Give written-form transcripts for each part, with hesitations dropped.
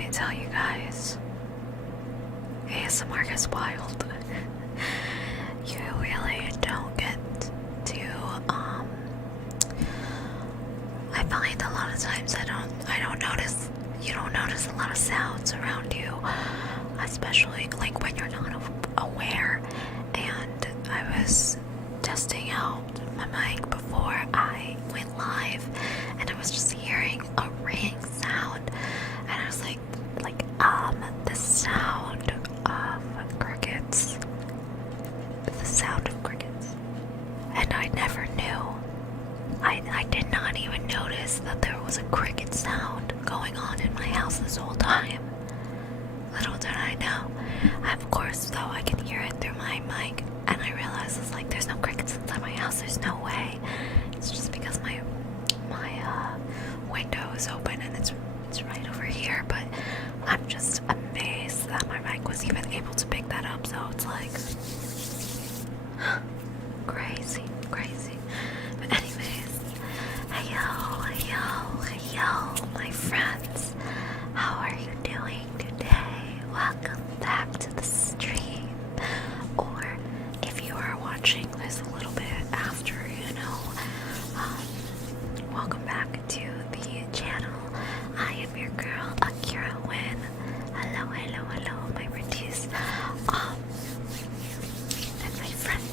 me tell you guys, ASMR is wild. You really don't get to, I find a lot of times you don't notice a lot of sounds around you, especially like when you're not aware. And I was testing out my mic before I went live, and I was just hearing a ring sound, and I was like, the sound of crickets. The sound of crickets. And I never knew. I did not even notice that there was a cricket sound going on in my house this whole time. Little did I know. Of course, though, I can hear it through my mic, and I realized it's like there's no crickets inside my house. There's no way. It's just because my window is open and it's right over here. But I'm just amazed that my mic was even able to pick that up. So it's like crazy. But anyways, hey yo, my friends. How are you doing today? Welcome back to the stream. Or if you are watching this a little bit after, welcome back to the channel. I am your girl, Akira Win. Hello, my pretties. And my friends.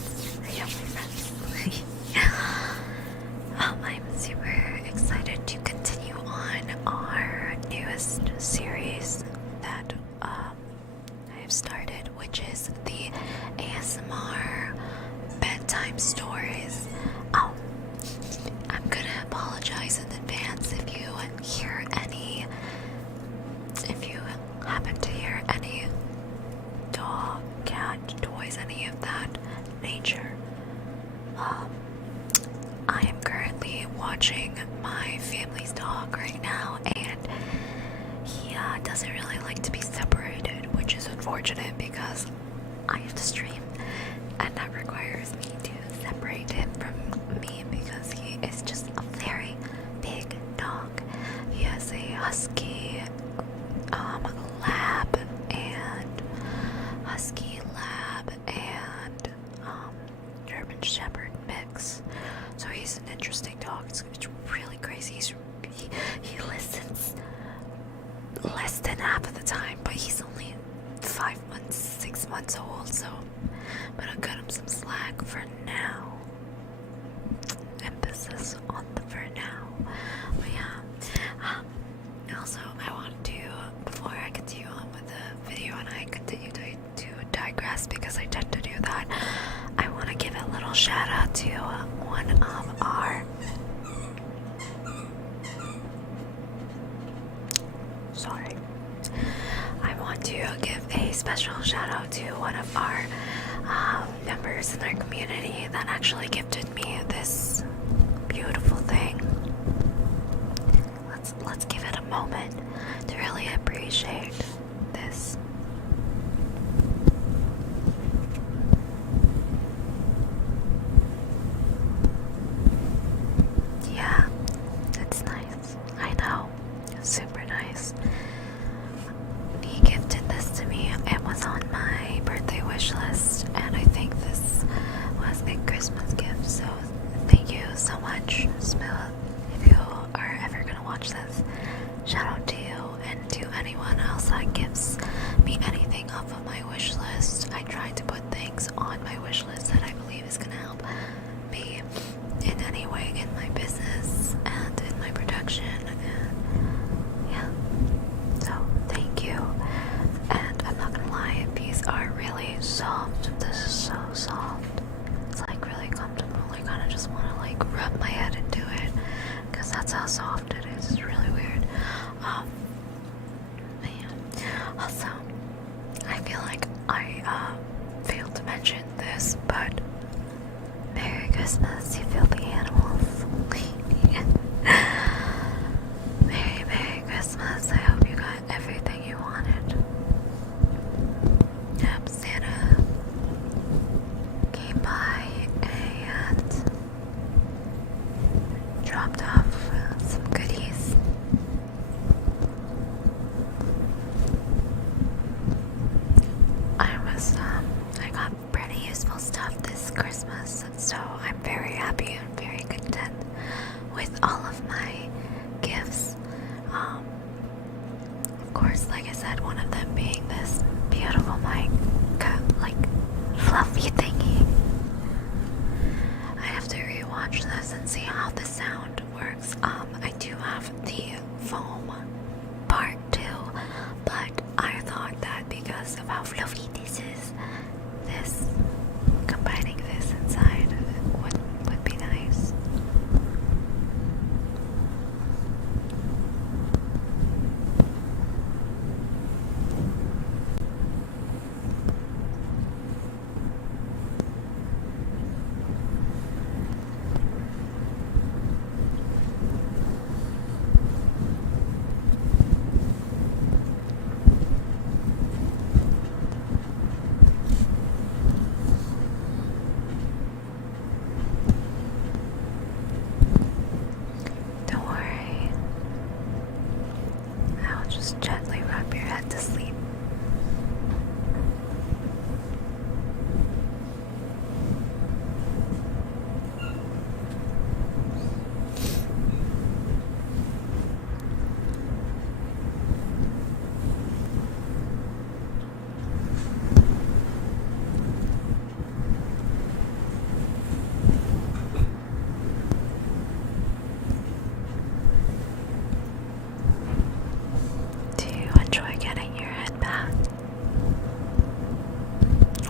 I'm super excited to continue on our newest series that I have started, which is the ASMR bedtime stories. I'm gonna apologize in advance if you happen to hear any dog, cat, toys, any of that nature. I am currently watching my family's dog right now, and he doesn't really like to be separated, which is unfortunate because I have to stream, and that requires me to separate him from me because he is just a very big dog. He has a husky lab and German Shepherd mix. So he's an interesting dog. It's really crazy. He listens less than half of the time, but he's only 5 months, 6 months old, so but I'll cut him some slack for now. Emphasis on the for now. But yeah. Also, I want to, before I continue on with the video and I continue to digress because I tend to do that, I want to give a little shout out to one of our I want to give a special shout out to one of our members in our community that actually gifted me this beautiful thing. Let's give it a moment to really appreciate this. Yeah, it's nice. I know. Super nice. He gifted this to me. It was on my birthday wish list, and I think this was a Christmas gift, so thank you so much, Smooth. If you are ever gonna watch this, shout out to you and to anyone else that gives me anything off of my wish list. I try to put things on my wish list that I believe is gonna help me in any way in my business and in my production, and yeah, so thank you. And I'm not gonna lie, these are really soft. This is so soft. It's like really comfortable. I kind of just want to like rub my head into it because that's how soft it is. It's really weird. Man. Also, I feel like I failed to mention this, but Merry Christmas, you filthy animals. Merry Christmas. I hope you got everything you wanted. Yep, Santa came by and dropped off some goodies. because I got pretty useful stuff this Christmas, so I'm very happy and very content with all of my gifts. Of course, like I said, one of them being this beautiful like fluffy thingy. I have to rewatch this and see how the sound works. I do have the foam part too, but I thought that because of how fluffy this is, combining this inside would be nice. Don't worry. I'll just gently rub your head to sleep. Do you enjoy getting your head back?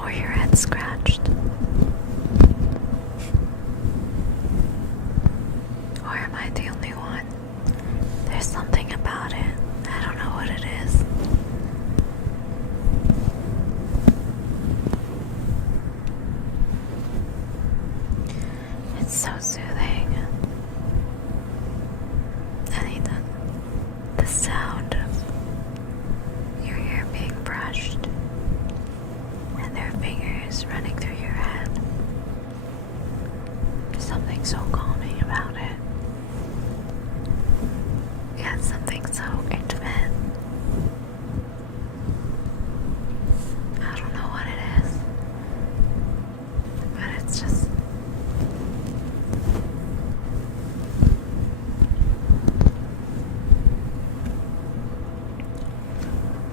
Or your head scratched? Or am I the only one? There's something about it. I don't know what it is. It's so soothing. I think that the sound of your hair being brushed and their fingers running through your head. There's something so calming about it. Yeah, something so intimate. I don't know what it is, but it's just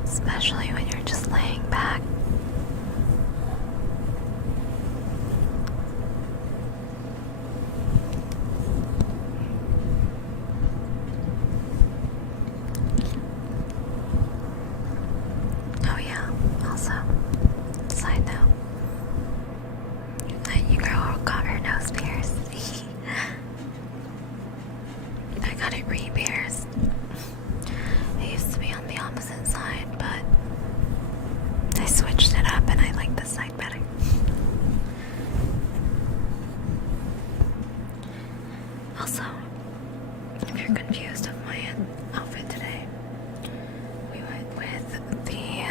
especially when you're just laying back. Oh yeah, also, side note, your girl got her nose pierced. I got it re-pierced. It used to be on the opposite side, but I switched it up and I like this side better. Also, if you're confused of my outfit today, we went with the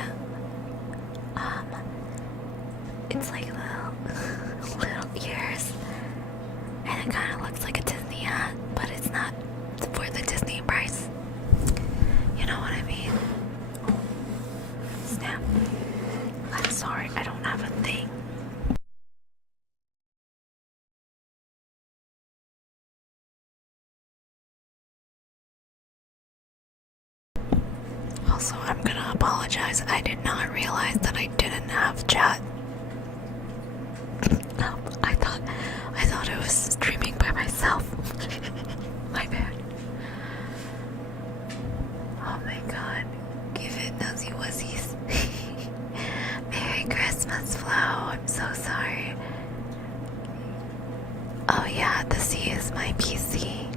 it's like little ears, and it kind of looks like a Disney hat, but it's not for the Disney price. You know what I mean? Snap. I'm sorry, I don't have a thing. Also, I'm gonna apologize. I did not realize that I didn't have chat. No, I thought I was streaming by myself. My bad. Oh my god. Give it nosy wussies. Merry Christmas, Flo. I'm so sorry. Oh yeah, the C is my PC.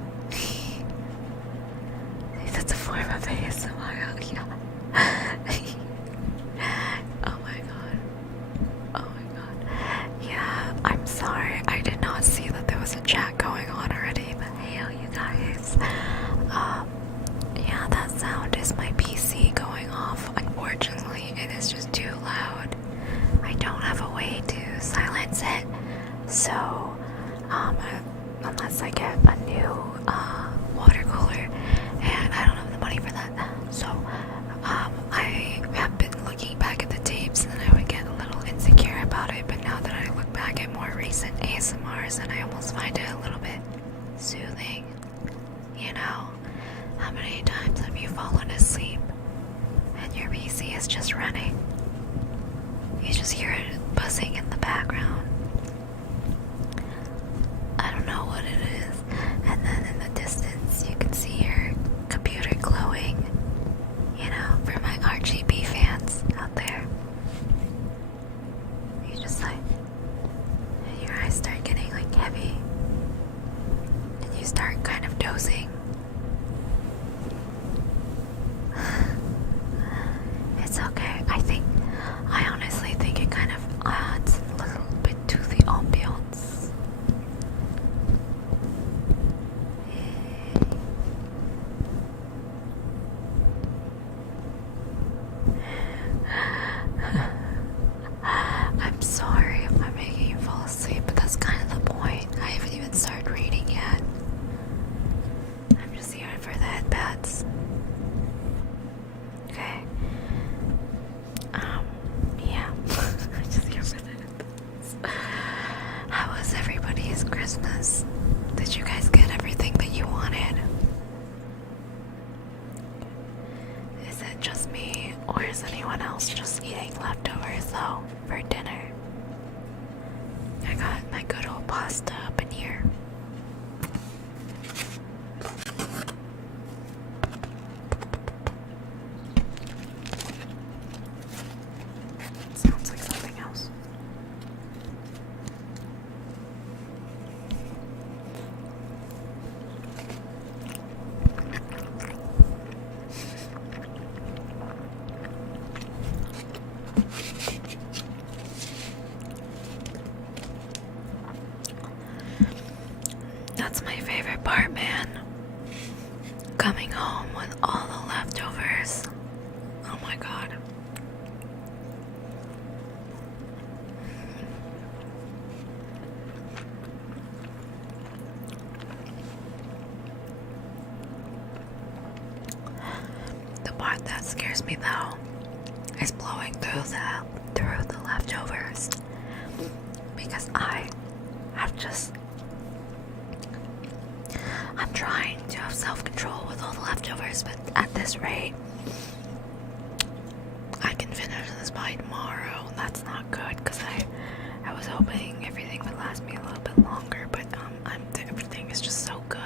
That's a form of ASMR. Yeah. Oh my god. Oh my god. Yeah, I'm sorry. I did not see that there was a chat going on already, but hey, you guys. it just me, or is anyone else just eating leftovers though for dinner? I got my good old pasta up in here. Sounds like something else. That's my favorite part, man. Coming home with all the leftovers. Oh my god. The part that scares me though is blowing through the leftovers, because I'm trying to have self-control with all the leftovers, but at this rate I can finish this by tomorrow. That's not good, because I was hoping everything would last me a little bit longer, but everything is just so good.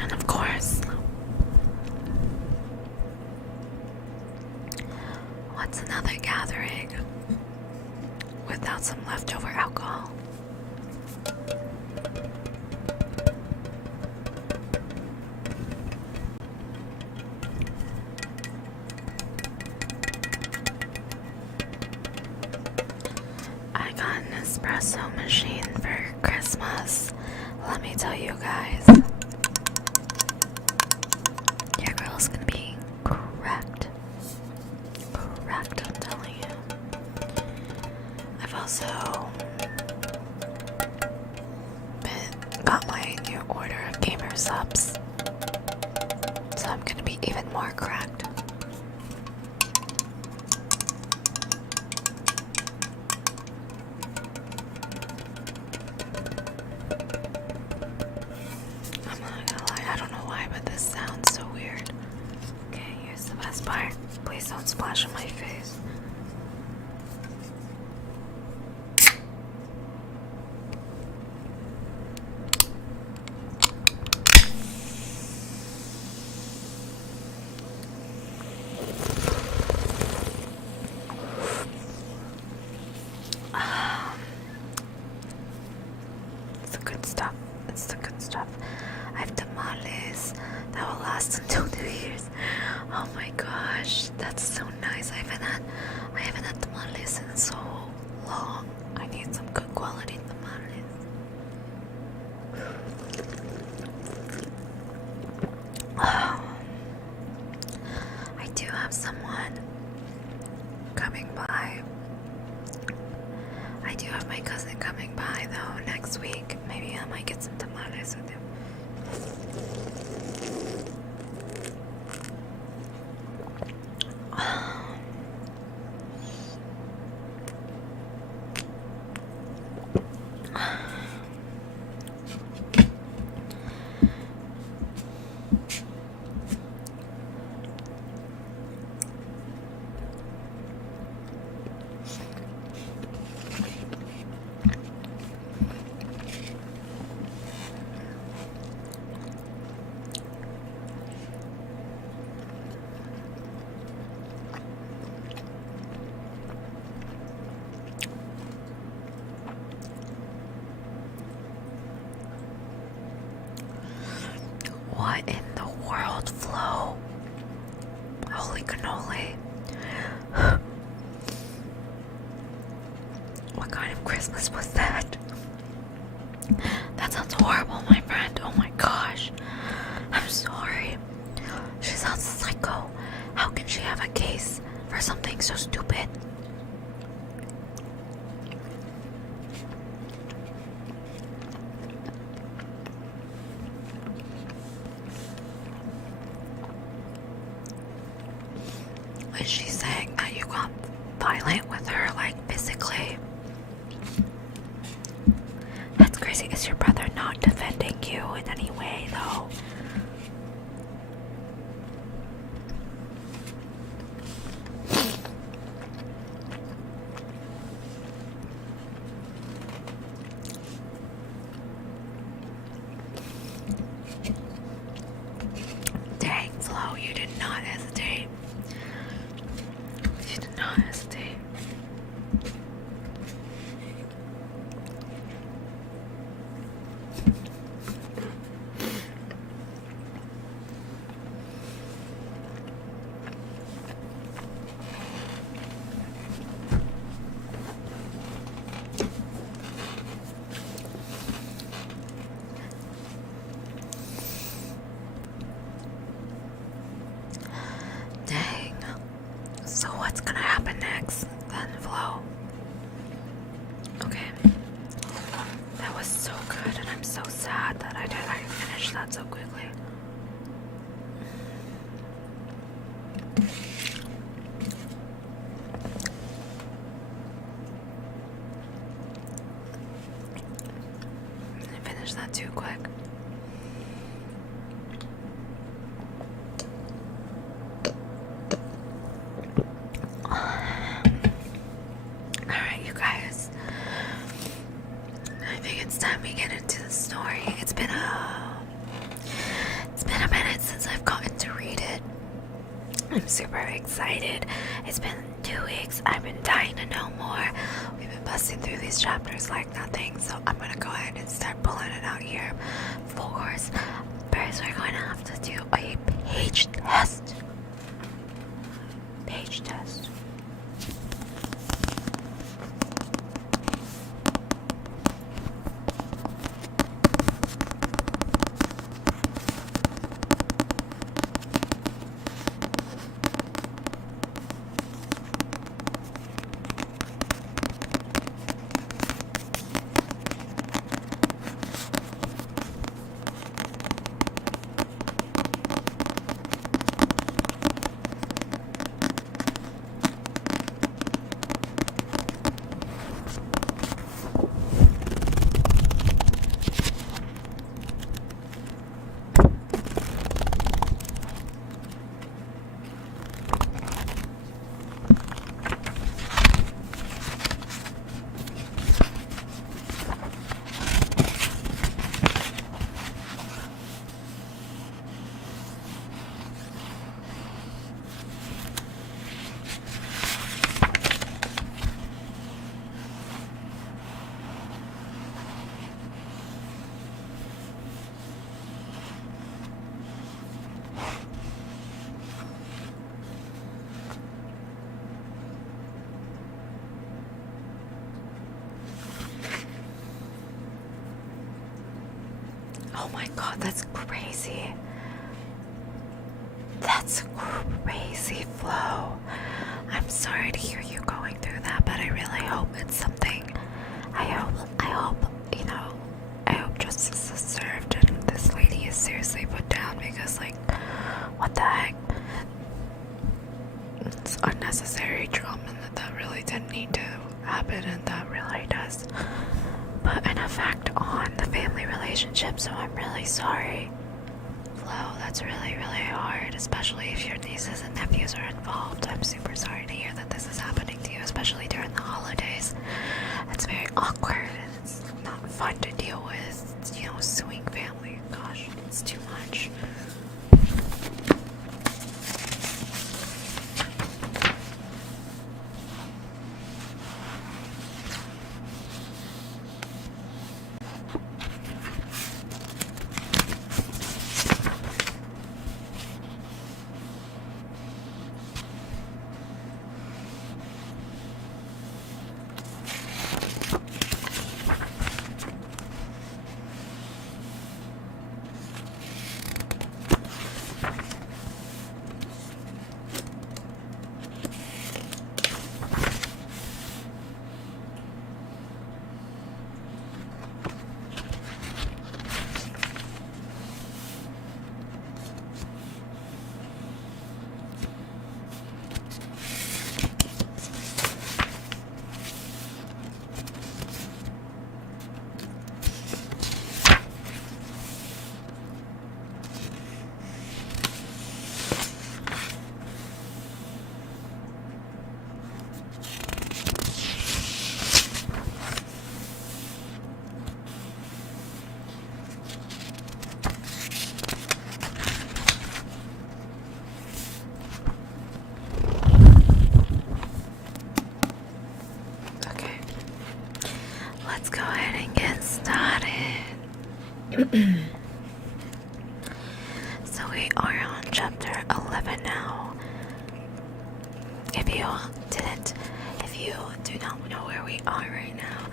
And of course, what's another gathering without some leftover alcohol? I got an espresso machine for Christmas. Let me tell you guys, your girl's gonna be correct. Correct, I'm telling you. I've also got my new order of gamer subs, so I'm gonna be even more correct. I'm not gonna lie, I don't know why, but this sounds so weird. Okay, here's the best part. Please don't splash on my face. It's the good stuff. It's the good stuff. I have tamales that will last until New Year's. Oh my gosh, that's so nice. I haven't had tamales in so long. I need some good quality tamales. I do have someone coming by. I do have my cousin coming by though next week. Maybe I might get some tamales with him. What in the world, Flo? Holy cannoli. What kind of Christmas was that? That sounds horrible, my friend. Oh my gosh. I'm sorry. She sounds psycho. How can she have a case for something so stupid. Is she saying that you got violent with her, like physically? That's crazy. Is your brother not defending you in any way, though? Dang, Flo, you did not hesitate. You did not hesitate. Dang. So what's gonna happen next then, Flo? Okay. That was so good, and I'm so sad that I finished that so quickly. I finished that too quick. Alright, you guys. I think it's time we get into the story. It's been a minute since I've gotten to read it. I'm super excited. It's been 2 weeks. I've been dying to know more. We've been busting through these chapters like nothing, so I'm gonna go ahead and start pulling it out here. Of course, first we're going to have to do a page test. Page test. Oh my god, that's crazy. That's crazy, Flo. I'm sorry to hear you going through that, but I really hope it's something. I hope, you know, I hope justice is served and this lady is seriously put down because, like, what the heck? It's unnecessary trauma that really didn't need to happen, and that really does put an effect on the family relationship, so I'm really sorry. Flo, that's really, really hard, especially if your nieces and nephews are involved. I'm super sorry to hear that this is happening to you, especially during the holidays. It's very awkward, and it's not fun to deal with, you know, suing family. Gosh, it's too much. So we are on chapter 11 now. If you do not know where we are right now,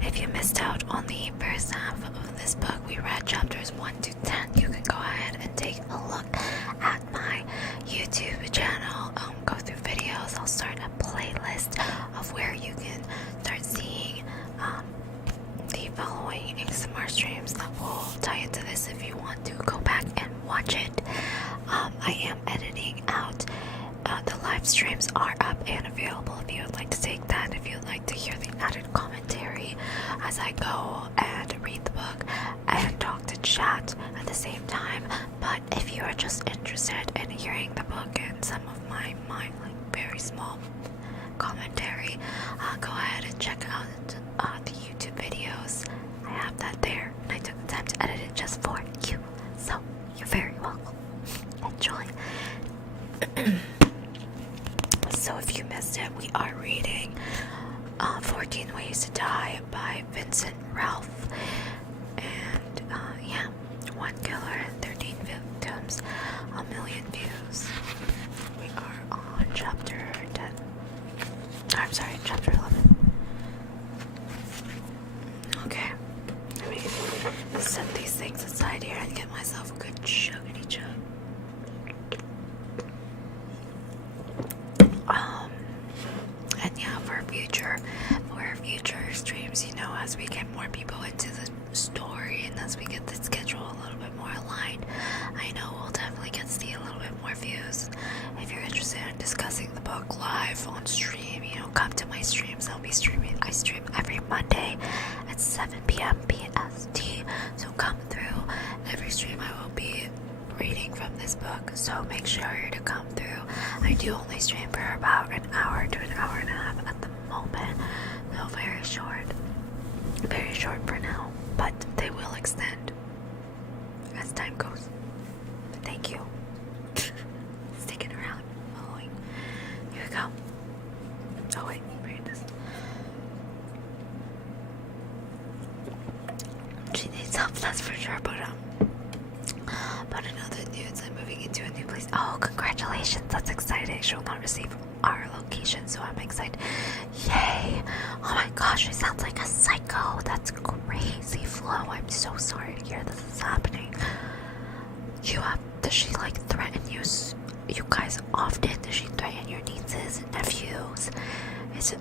if you missed out on the first half of this book, we read chapters 1 to 10. You can go ahead and take a look at my YouTube channel. Go through videos. I'll start a playlist of where you can start seeing the following ASMR streams that will tie into this if you want to go back and watch it. I am editing out. The live streams are up and available if you would like to take that, if you would like to hear the added commentary as I go and read the book and talk to chat at the same time. But if you are just interested in hearing the book and some of my like very small commentary, go ahead and check out the YouTube videos. I have that there, and I took the time to edit it just for you. So you're very welcome. Enjoy. So if you missed it, we are reading 14 Ways to Die by Vincent Ralph. And yeah, 1 killer, 13 victims, 1 million views. We are on chapter 10. I'm sorry, chapter 11. Okay, let me set these things aside here and get myself a good chuggity chug. And yeah, for future streams, you know, as we get more people into the story and as we get the schedule a little bit more aligned, I know we'll definitely get to see a little bit more views. If you're interested in discussing the book live on stream, you know, come to my streams. I'll be streaming. I stream every Monday at 7 p.m. PST. So come through. Every stream I will be reading from this book, so make sure to come through. I do only stream for about an hour to an hour and a half at the moment, so very short for now, but they will extend as time goes. Thank you. Sticking around, following. Here we go. Oh wait, read this. She needs help, that's for sure, but in other news, I'm moving into a new place. Oh, congratulations, that's exciting. She'll not receive our location, so I'm excited. Yay! Oh my gosh, she sounds like a psycho. That's crazy, Flo. I'm so sorry to hear this is happening. Does she like threaten you guys often? Does she threaten your nieces and nephews? It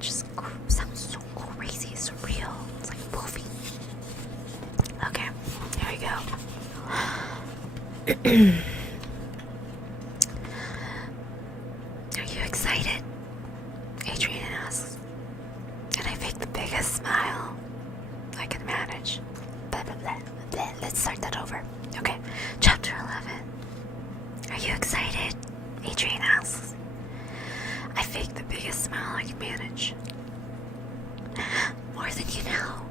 just sounds so crazy, surreal. It's like a movie. Okay, here we go. Are you excited? Adrian asks. And I fake the biggest smile I can manage. Blah, blah, blah, blah. Let's start that over. Okay, chapter 11. Are you excited? Adrian asks. I fake the biggest smile I can manage. More than you know.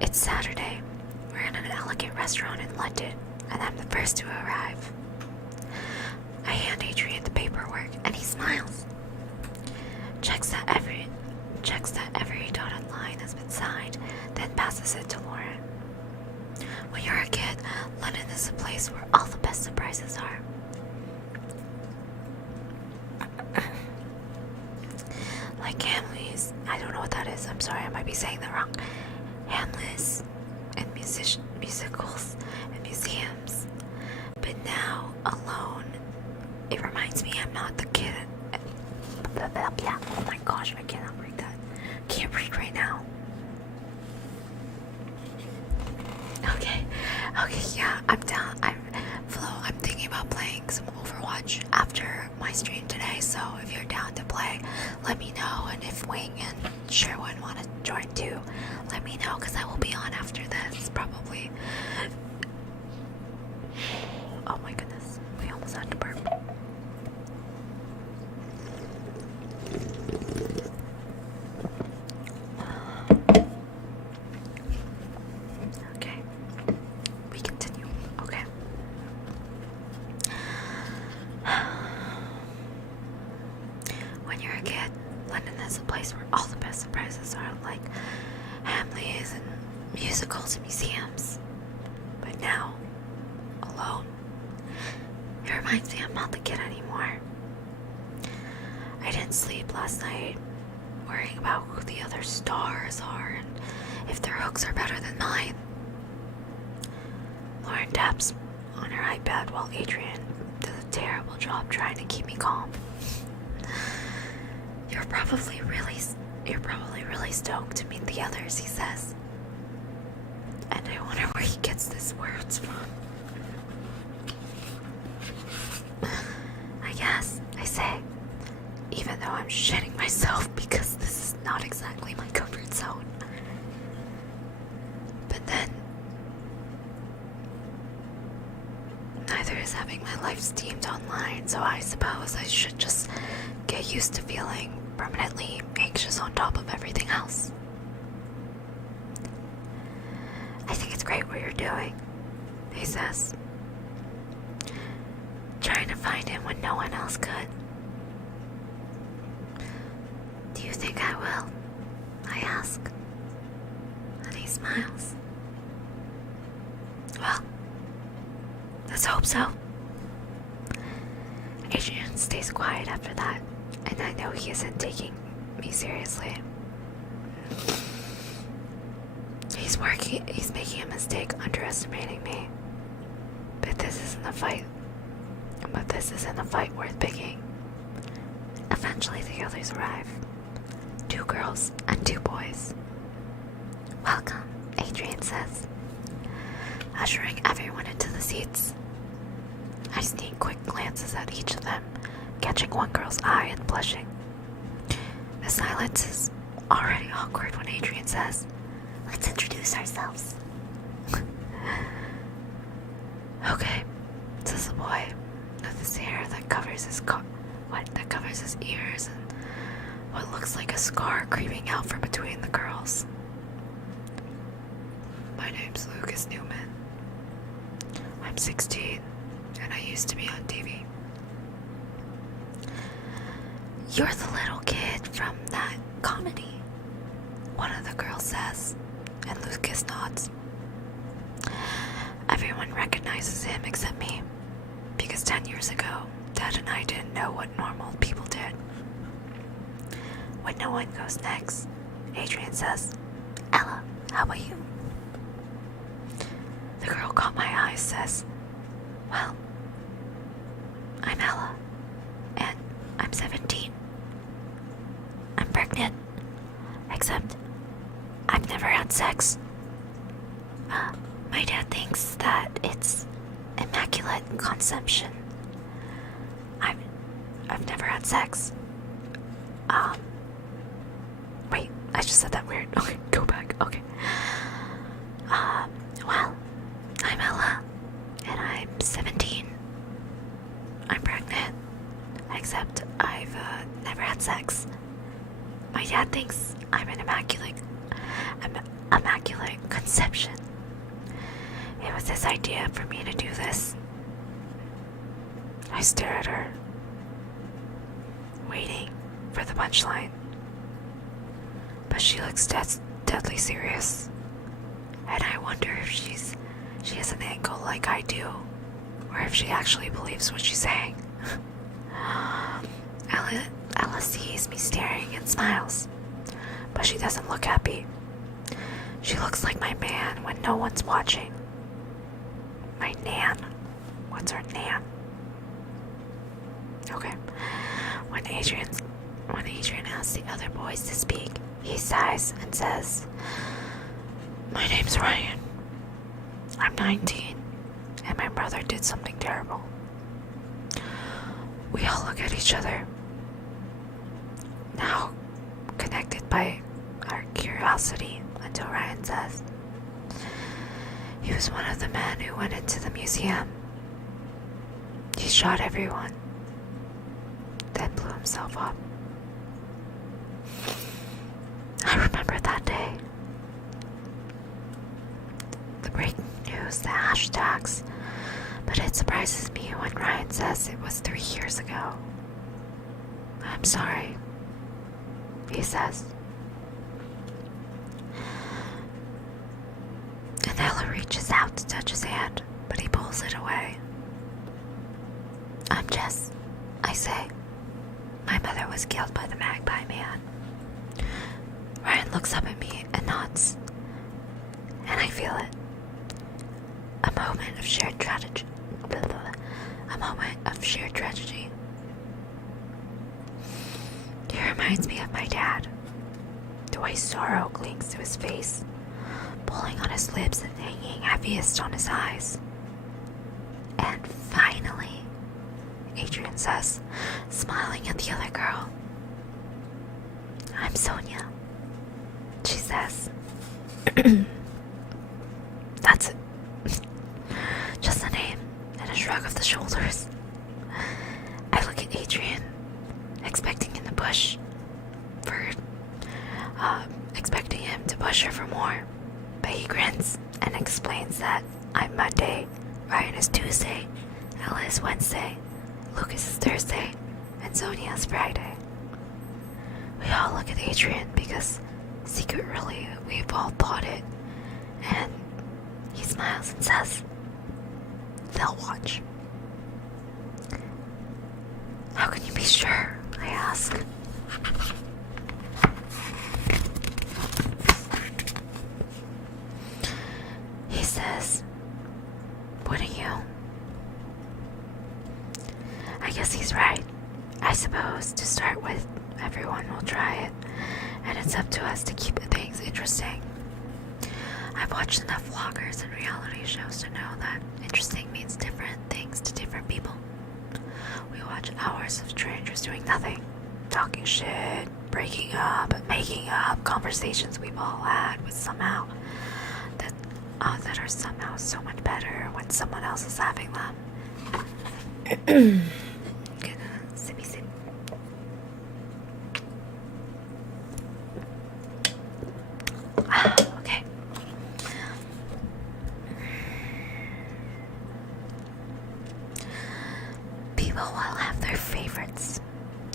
It's Saturday. We're in an elegant restaurant in London, and I'm the first to arrive. I hand Adrian the paperwork, and he smiles. Checks that every dotted line has been signed, then passes it to Lauren. When you're a kid, London is a place where all the best surprises are. Like Hamleys, I don't know what that is. I'm sorry, I might be saying that wrong. Hamleys and musicals and museums. But now, alone, it reminds me I'm not the kid. Blah, blah, blah. Oh my gosh, I cannot read that. Can't read right now. Okay, yeah, I'm down. I'm thinking about playing some Overwatch after my stream today, so if you're down to play, let me know, and if Wing and Sherwin want to join too, let me know, because I will be on after this, probably. Oh my goodness, we almost had to burp. Okay, we continue. Okay. When you're a kid, London is a place where all the best surprises are, like Hamleys and musicals and museums, but now, alone. It reminds me I'm not the kid anymore. I didn't sleep last night, worrying about who the other stars are and if their hooks are better than mine. Lauren taps on her iPad while Adrian does a terrible job trying to keep me calm. You're probably really stoked to meet the others, he says. And I wonder where he gets these words from. I guess, I say, even though I'm shitting myself because this is not exactly my comfort zone. But then, neither is having my life steamed online, so I suppose I should just get used to feeling permanently anxious on top of everything else. I think it's great what you're doing, he says. Trying to find him when no one else could. Do you think I will? I ask. And he smiles. Well, let's hope so. Adrian stays quiet after that, and I know he isn't taking me seriously. He's making a mistake underestimating me. But this isn't a fight worth picking. Eventually the others arrive. 2 girls and 2 boys. Welcome, Adrian says, ushering everyone into the seats. I sneak quick glances at each of them, catching one girl's eye and blushing. The silence is already awkward when Adrian says, "Let's introduce ourselves." Okay, says the boy, with his hair that covers his ears and what looks like a scar creeping out from between the curls. My name's Lucas Newman. I'm 16, and I used to be on TV. You're the little kid from that comedy, one of the girls says, and Lucas nods. Everyone recognizes him except me, because 10 years ago, Dad and I didn't know what normal people did. When no one goes next, Adrian says, "Ella, how about you?" The girl caught my eye, says, "Well, I'm Ella, and I'm 17. I'm pregnant, except I've never had sex. My dad thinks that it's immaculate conception. I've never had sex. Wait, I just said that weird. Okay, go back. Okay. Well, I'm Ella, and I'm 17. I'm pregnant, except I've never had sex. My dad thinks I'm an immaculate conception. It was his idea for me to do this." I stare at her, waiting for the punchline. But she looks deadly serious, and I wonder if she has an angle like I do, or if she actually believes what she's saying. Ella sees me staring and smiles, but she doesn't look happy. She looks like my man when no one's watching. My nan. What's her nan? Okay. When Adrian asks the other boys to speak, he sighs and says, "My name's Ryan. I'm 19, and my brother did something terrible." We all look at each other, now connected by our curiosity, until Ryan says, "He was one of the men who went into the museum. He shot everyone, then blew himself up." I remember that day. The breaking news, the hashtags, but it surprises me when Ryan says it was 3 years ago. "I'm sorry," he says. reaches out to touch his hand, but he pulls it away. I'm Jess, I say. My mother was killed by the magpie man. Ryan looks up at me and nods, and I feel it. A moment of shared tragedy. A moment of shared tragedy. He reminds me of my dad. The way sorrow clings to his face, pulling on his lips and hanging heaviest on his eyes. And finally, Adrian says, smiling at the other girl. I'm Sonia, she says. That's it. Just a name and a shrug of the shoulders. I look at Adrian, expecting him to push her for more, but he grins and explains that I'm Monday, Ryan is Tuesday, Ella is Wednesday, Lucas is Thursday, and Sonia is Friday. We all look at Adrian because secretly we've all thought it, and he smiles and says, they'll watch. How can you be sure? I ask. He says, wouldn't you? I guess he's right. I suppose to start with, everyone will try it, and it's up to us to keep things interesting. I've watched enough vloggers and reality shows to know that interesting means different things to different people. We watch hours of strangers doing nothing, talking shit, breaking up, making up conversations we've all had with somehow that are somehow so much better when someone else is having them. Sippy sip. Okay. People will have their favorites,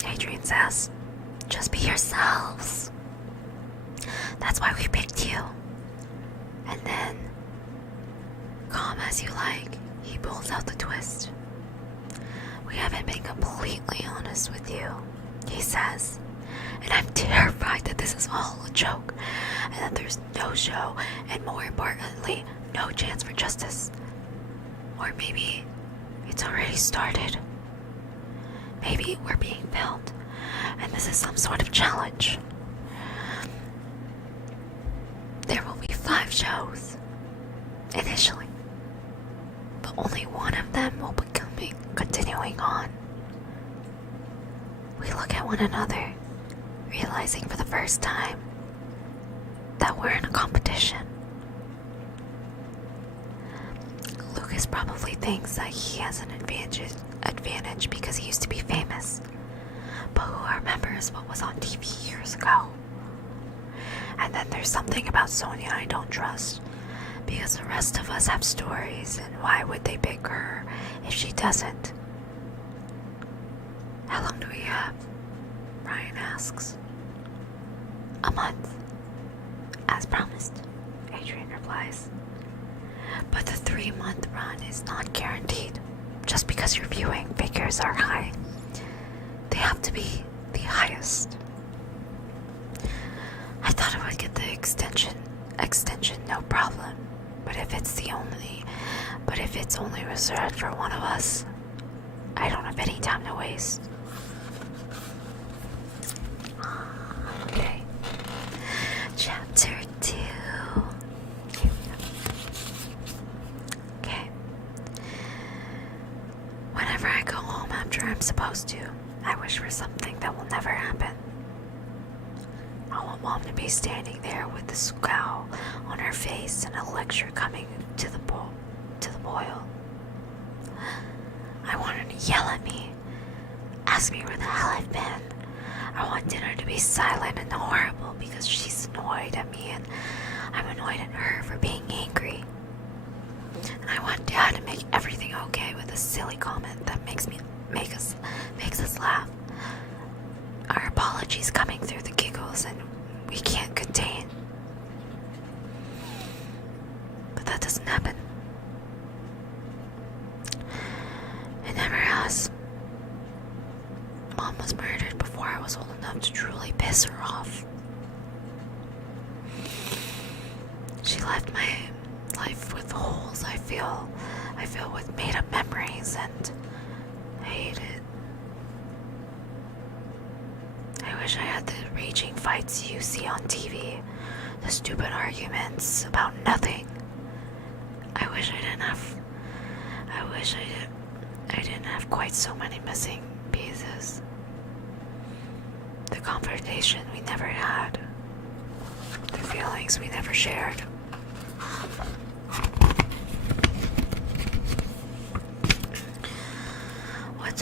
Adrian says. Just be yourselves. That's why we picked you. And then, calm as you like, he pulls out the twist. We haven't been completely honest with you, he says. And I'm terrified that this is all a joke, and that there's no show, and more importantly, no chance for justice. Or maybe it's already started. Maybe we're being filmed, and this is some sort of challenge. There will be 5 shows, initially, but only one of them will be continuing on. We look at one another, realizing for the first time that we're in a competition. Lucas probably thinks that he has an advantage because he used to be famous, but who remembers what was on TV years ago? And then there's something about Sonia I don't trust, because the rest of us have stories, and why would they pick her if she doesn't? How long do we have? Ryan asks. A month. As promised, Adrian replies. But the 3-month run is not guaranteed. Just because your viewing figures are high, they have to be the highest. I thought I would get the extension no problem. But if it's only reserved for one of us, I don't have any time to waste. Okay. Chapter 2. Okay. Whenever I go home after I'm supposed to, I wish for something that will never happen. I want Mom to be standing there with the scowl on her face and a lecture coming to the boil. I want her to yell at me, ask me where the hell I've been. I want dinner to be silent and horrible because she's annoyed at me and I'm annoyed at her for being angry. And I want Dad to make everything okay with a silly comment that makes us laugh. Our apologies coming through the giggles and we can't contain. But that doesn't happen enough to truly piss her off. She left my life with holes. I feel with made-up memories, and I hate it. I wish I had the raging fights you see on TV, the stupid arguments about nothing. I wish I didn't have quite so many missing pieces. The confrontation we never had. The feelings we never shared. What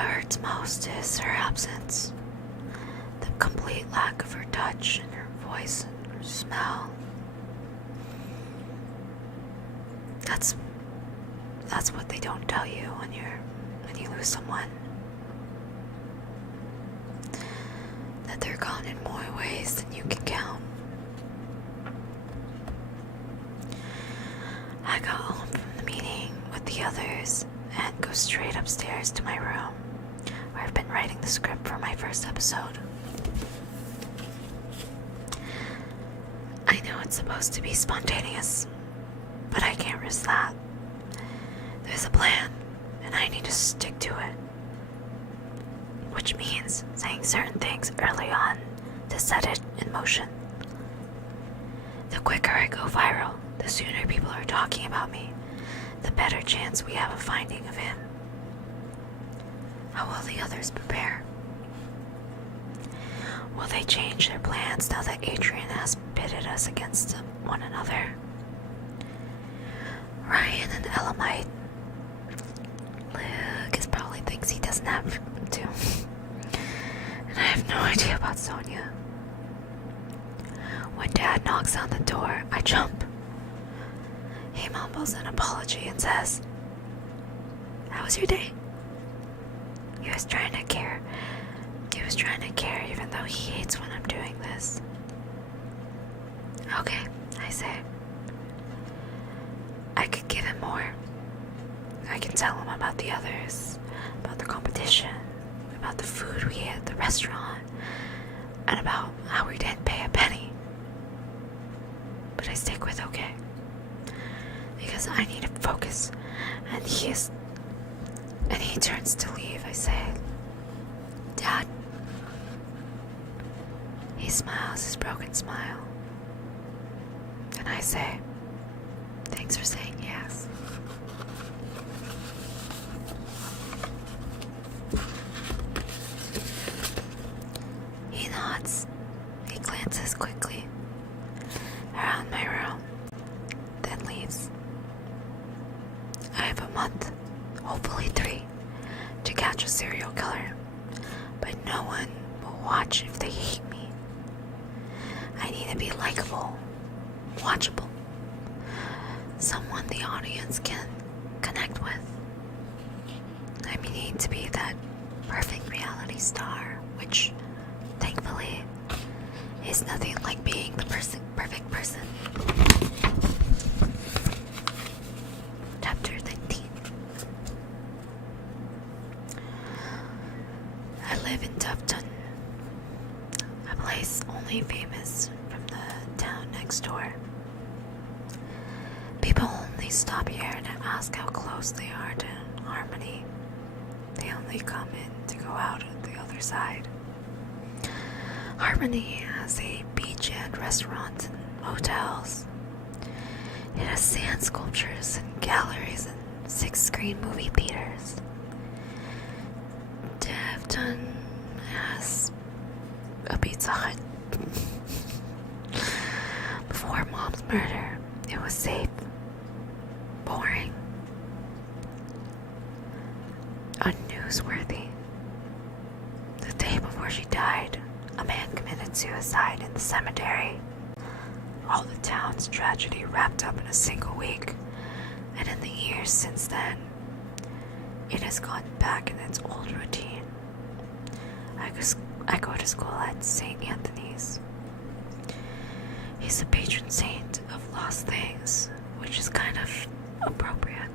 hurts most is her absence. The complete lack of her touch and her voice and her smell. That's what they don't tell you when you lose someone. That they're gone in more ways than you can count. I got home from the meeting with the others and go straight upstairs to my room, where I've been writing the script for my first episode. I know it's supposed to be spontaneous, but I can't risk that. There's a plan, and I need to stick to it. Which means saying certain things early on to set it in motion. The quicker I go viral, the sooner people are talking about me, the better chance we have of finding of him. How will the others prepare? Will they change their plans now that Adrian has pitted us against one another? Ryan and Elamite. Lucas probably thinks he doesn't have to. And I have no idea about Sonia. When Dad knocks on the door, I jump. He mumbles an apology and says, "How was your day?" He was trying to care even though he hates when I'm doing this. Okay, I say. I could give him more. I can tell him about the others, about the competition, about the food we ate at the restaurant, and about how we didn't pay a penny. But I stick with okay. Because I need to focus, and he turns to leave. I say, "Dad." He smiles his broken smile, and I say, "Thanks for saying yes." He nods. He glances quickly around my room, then leaves. I have a month, hopefully 3, to catch a serial killer, but no one will watch if they hate me. I need to be likable, watchable, someone the audience can connect with. I need to be that perfect reality star, which, thankfully, is nothing like being the perfect person. Chapter 13. I live in Tufton, a place only famous from the town next door. People only stop here to ask how close they are to Harmony. They only come in to go out at the other side. Harmony has a beach and restaurants and hotels. It has sand sculptures and galleries and 6-screen movie theaters. Devton has a Pizza Hut. Before Mom's murder, it was safe, boring, unnewsworthy. The day before she died, a man committed suicide in the cemetery. All the town's tragedy wrapped up in a single week, and in the years since then, it has gone back in its old routine. I go to school at St. Anthony's. He's the patron saint of lost things, which is kind of appropriate.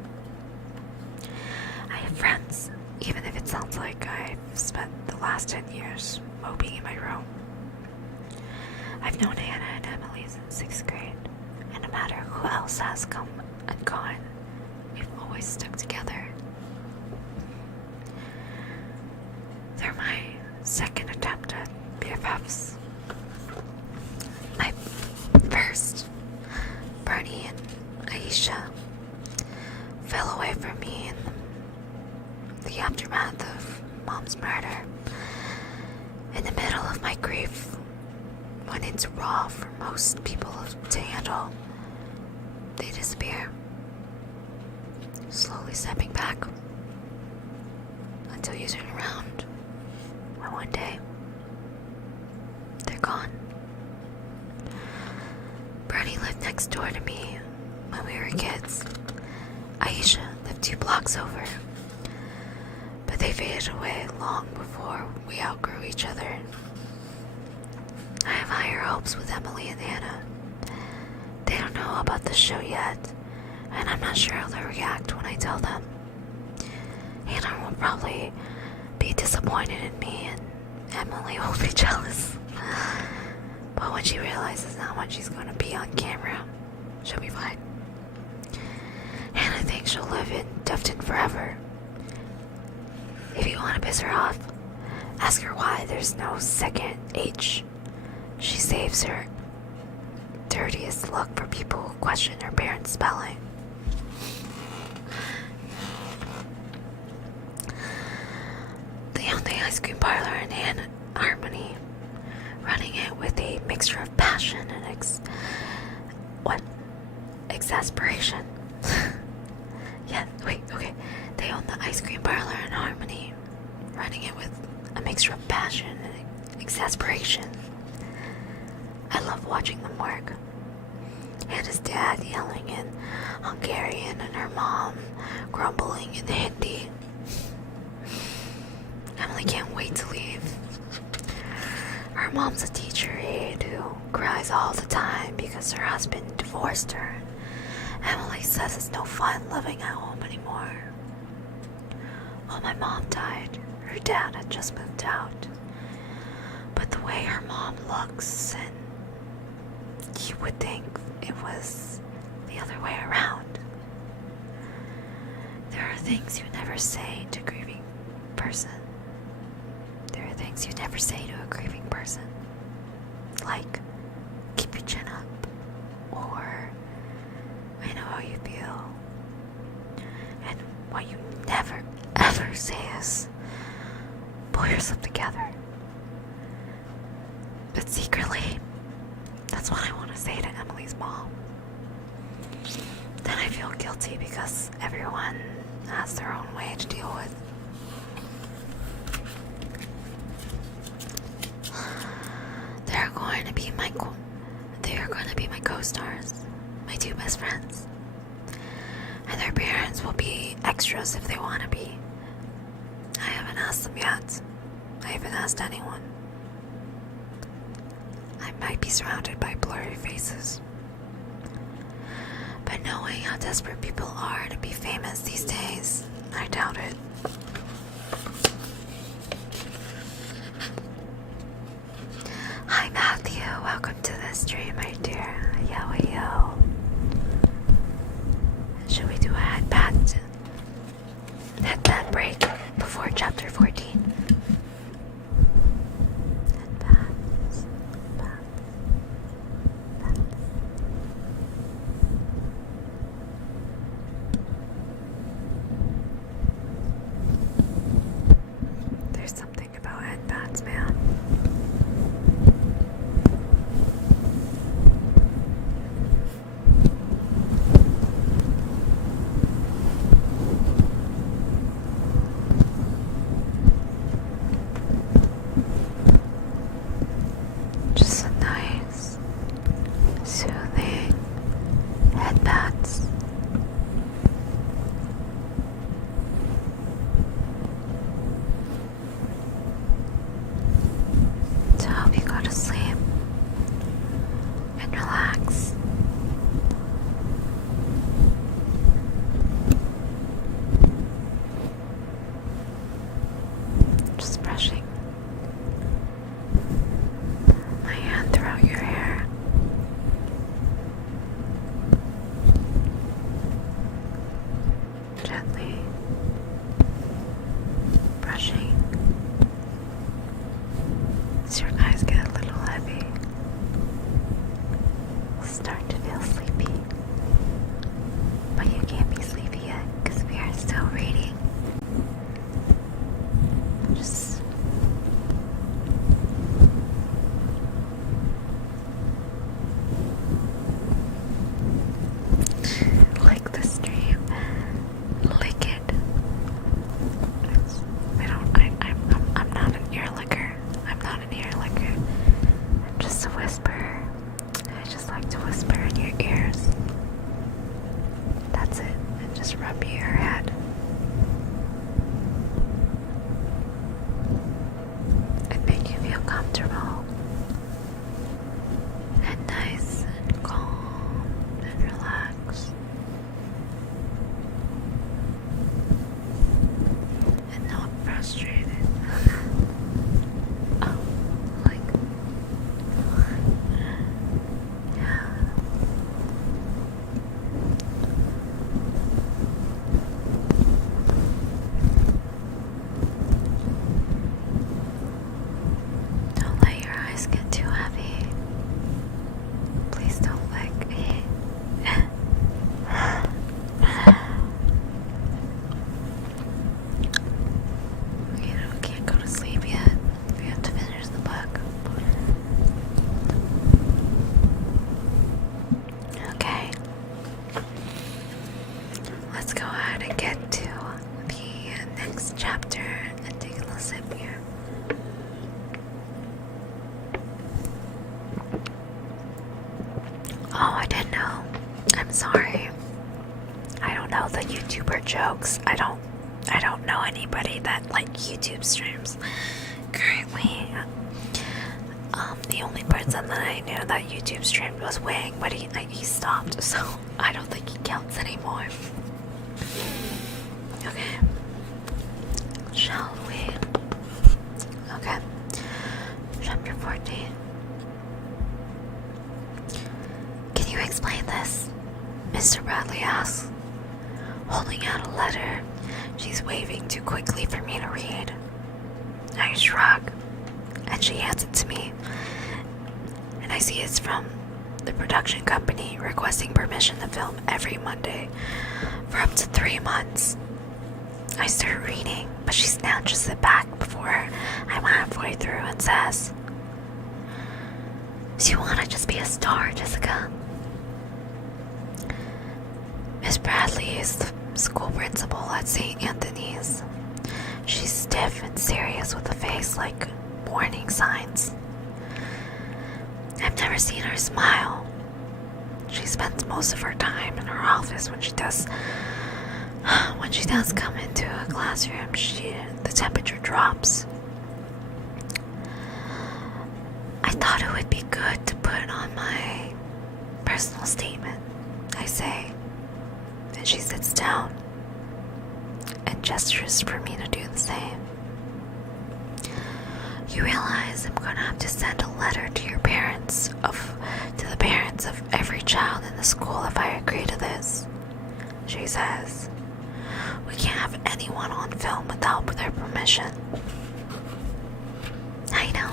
I have friends, even if it sounds like I've spent the last 10 years moping in my room. I've known Hannah and Emily since 6th grade, and no matter who else has come and gone, we've always stuck together. They're my second attempt at BFFs. My first, Bernie and Aisha, fell away from me in the aftermath of Mom's murder. In the middle of my grief, when it's raw for most people to handle, they disappear, slowly stepping back until you turn around, and one day, they're gone. Bernie lived next door to me when we were kids. Aisha lived 2 blocks over, but they faded away long before we outgrew each other. I have higher hopes with Emily and Hannah. They don't know about the show yet, and I'm not sure how they'll react when I tell them. Hannah will probably be disappointed in me, and Emily will be jealous. But when she realizes how much she's going to be on camera, she'll be fine. Hannah thinks she'll live in Dufton forever. If you want to piss her off, ask her why there's no second H. She saves her dirtiest look for people who question her parents' spelling. They own the ice cream parlor in Harmony, running it with a mixture of passion and exasperation. Yeah, wait, okay. They own the ice cream parlor in Harmony, running it with a mixture of passion and exasperation. I love watching them work. Hannah's dad yelling in Hungarian and her mom grumbling in Hindi. Emily can't wait to leave. Her mom's a teacher aide who cries all the time because her husband divorced her. Emily says it's no fun living at home anymore. When my mom died, her dad had just moved out. But the way her mom looks, and you would think it was the other way around. There are things you never say to a grieving person. There are things you never say to a grieving person. Like, keep your chin up, or I know how you feel. And what you never, ever say is, pull yourself together. But secretly, that's what I want to say to Emily's mom. Then I feel guilty because everyone has their own way to deal with. They're going to be my co-stars, my 2 best friends. And their parents will be extras if they want to be. I haven't asked them yet. I haven't asked anyone. I might be surrounded by blurry faces. But knowing how desperate people are to be famous these days, I doubt it. Hi Matthew, welcome to the stream, my dear. Yo. Should we do a headband break before chapter 14? Headbands. There's something about headbands, man. rub your head. And make you feel comfortable and nice and calm and relaxed. And not frustrated. Oh, like, yeah. Don't let your eyes get too heavy. Please don't can't go to sleep yet. We have to finish the book. Okay. Let's go ahead and get to the next chapter and take a little sip here. Oh, I didn't know. I'm sorry. I don't know the YouTuber jokes. I don't know anybody that YouTube streams currently. The only person that I knew that YouTube streamed was Wing, but he stopped, so I don't think he counts anymore. Okay. Shall we? Okay. Chapter 14. Can you explain this? Mr. Bradley asks, holding out a letter she's waving too quickly for me to read. I shrug, and she hands it to me, and I see it's from the production company requesting permission to film every Monday for up to 3 months. I start reading, but she snatches it back before I'm halfway through and says, "Do you want to just be a star, Jessica?" Miss Bradley is the school principal at St. Anthony's. She's stiff and serious with a face like warning signs. I've never seen her smile. She spends most of her time in her office when she does come into a classroom. The temperature drops. I thought it would be good to put on my personal statement, I say. And she sits down and gestures for me to do the same. You realize I'm gonna have to send a letter to the parents of every child in the school if I agree to this, she says. We can't have anyone on film without their permission. I know.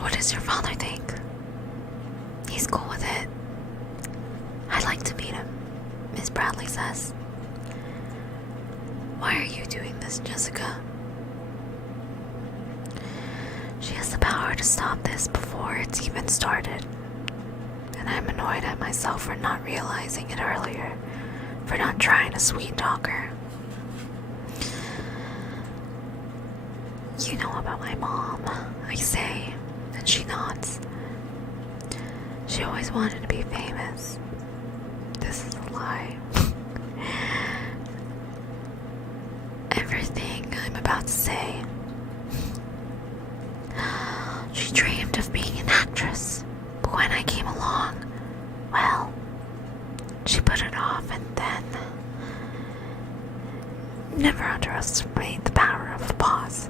What does your father think? He's cool with it. I'd like to meet him, Miss Bradley says. Why are you doing this, Jessica? She has the power to stop this before it's even started. And I'm annoyed at myself for not realizing it earlier, for not trying to sweet talk her. You know about my mom, I say, and she nods. She always wanted to be famous. This is a lie. Everything I'm about to say. She dreamed of being an actress, but when I came along, well, she put it off, and then never underestimate the power of a pause.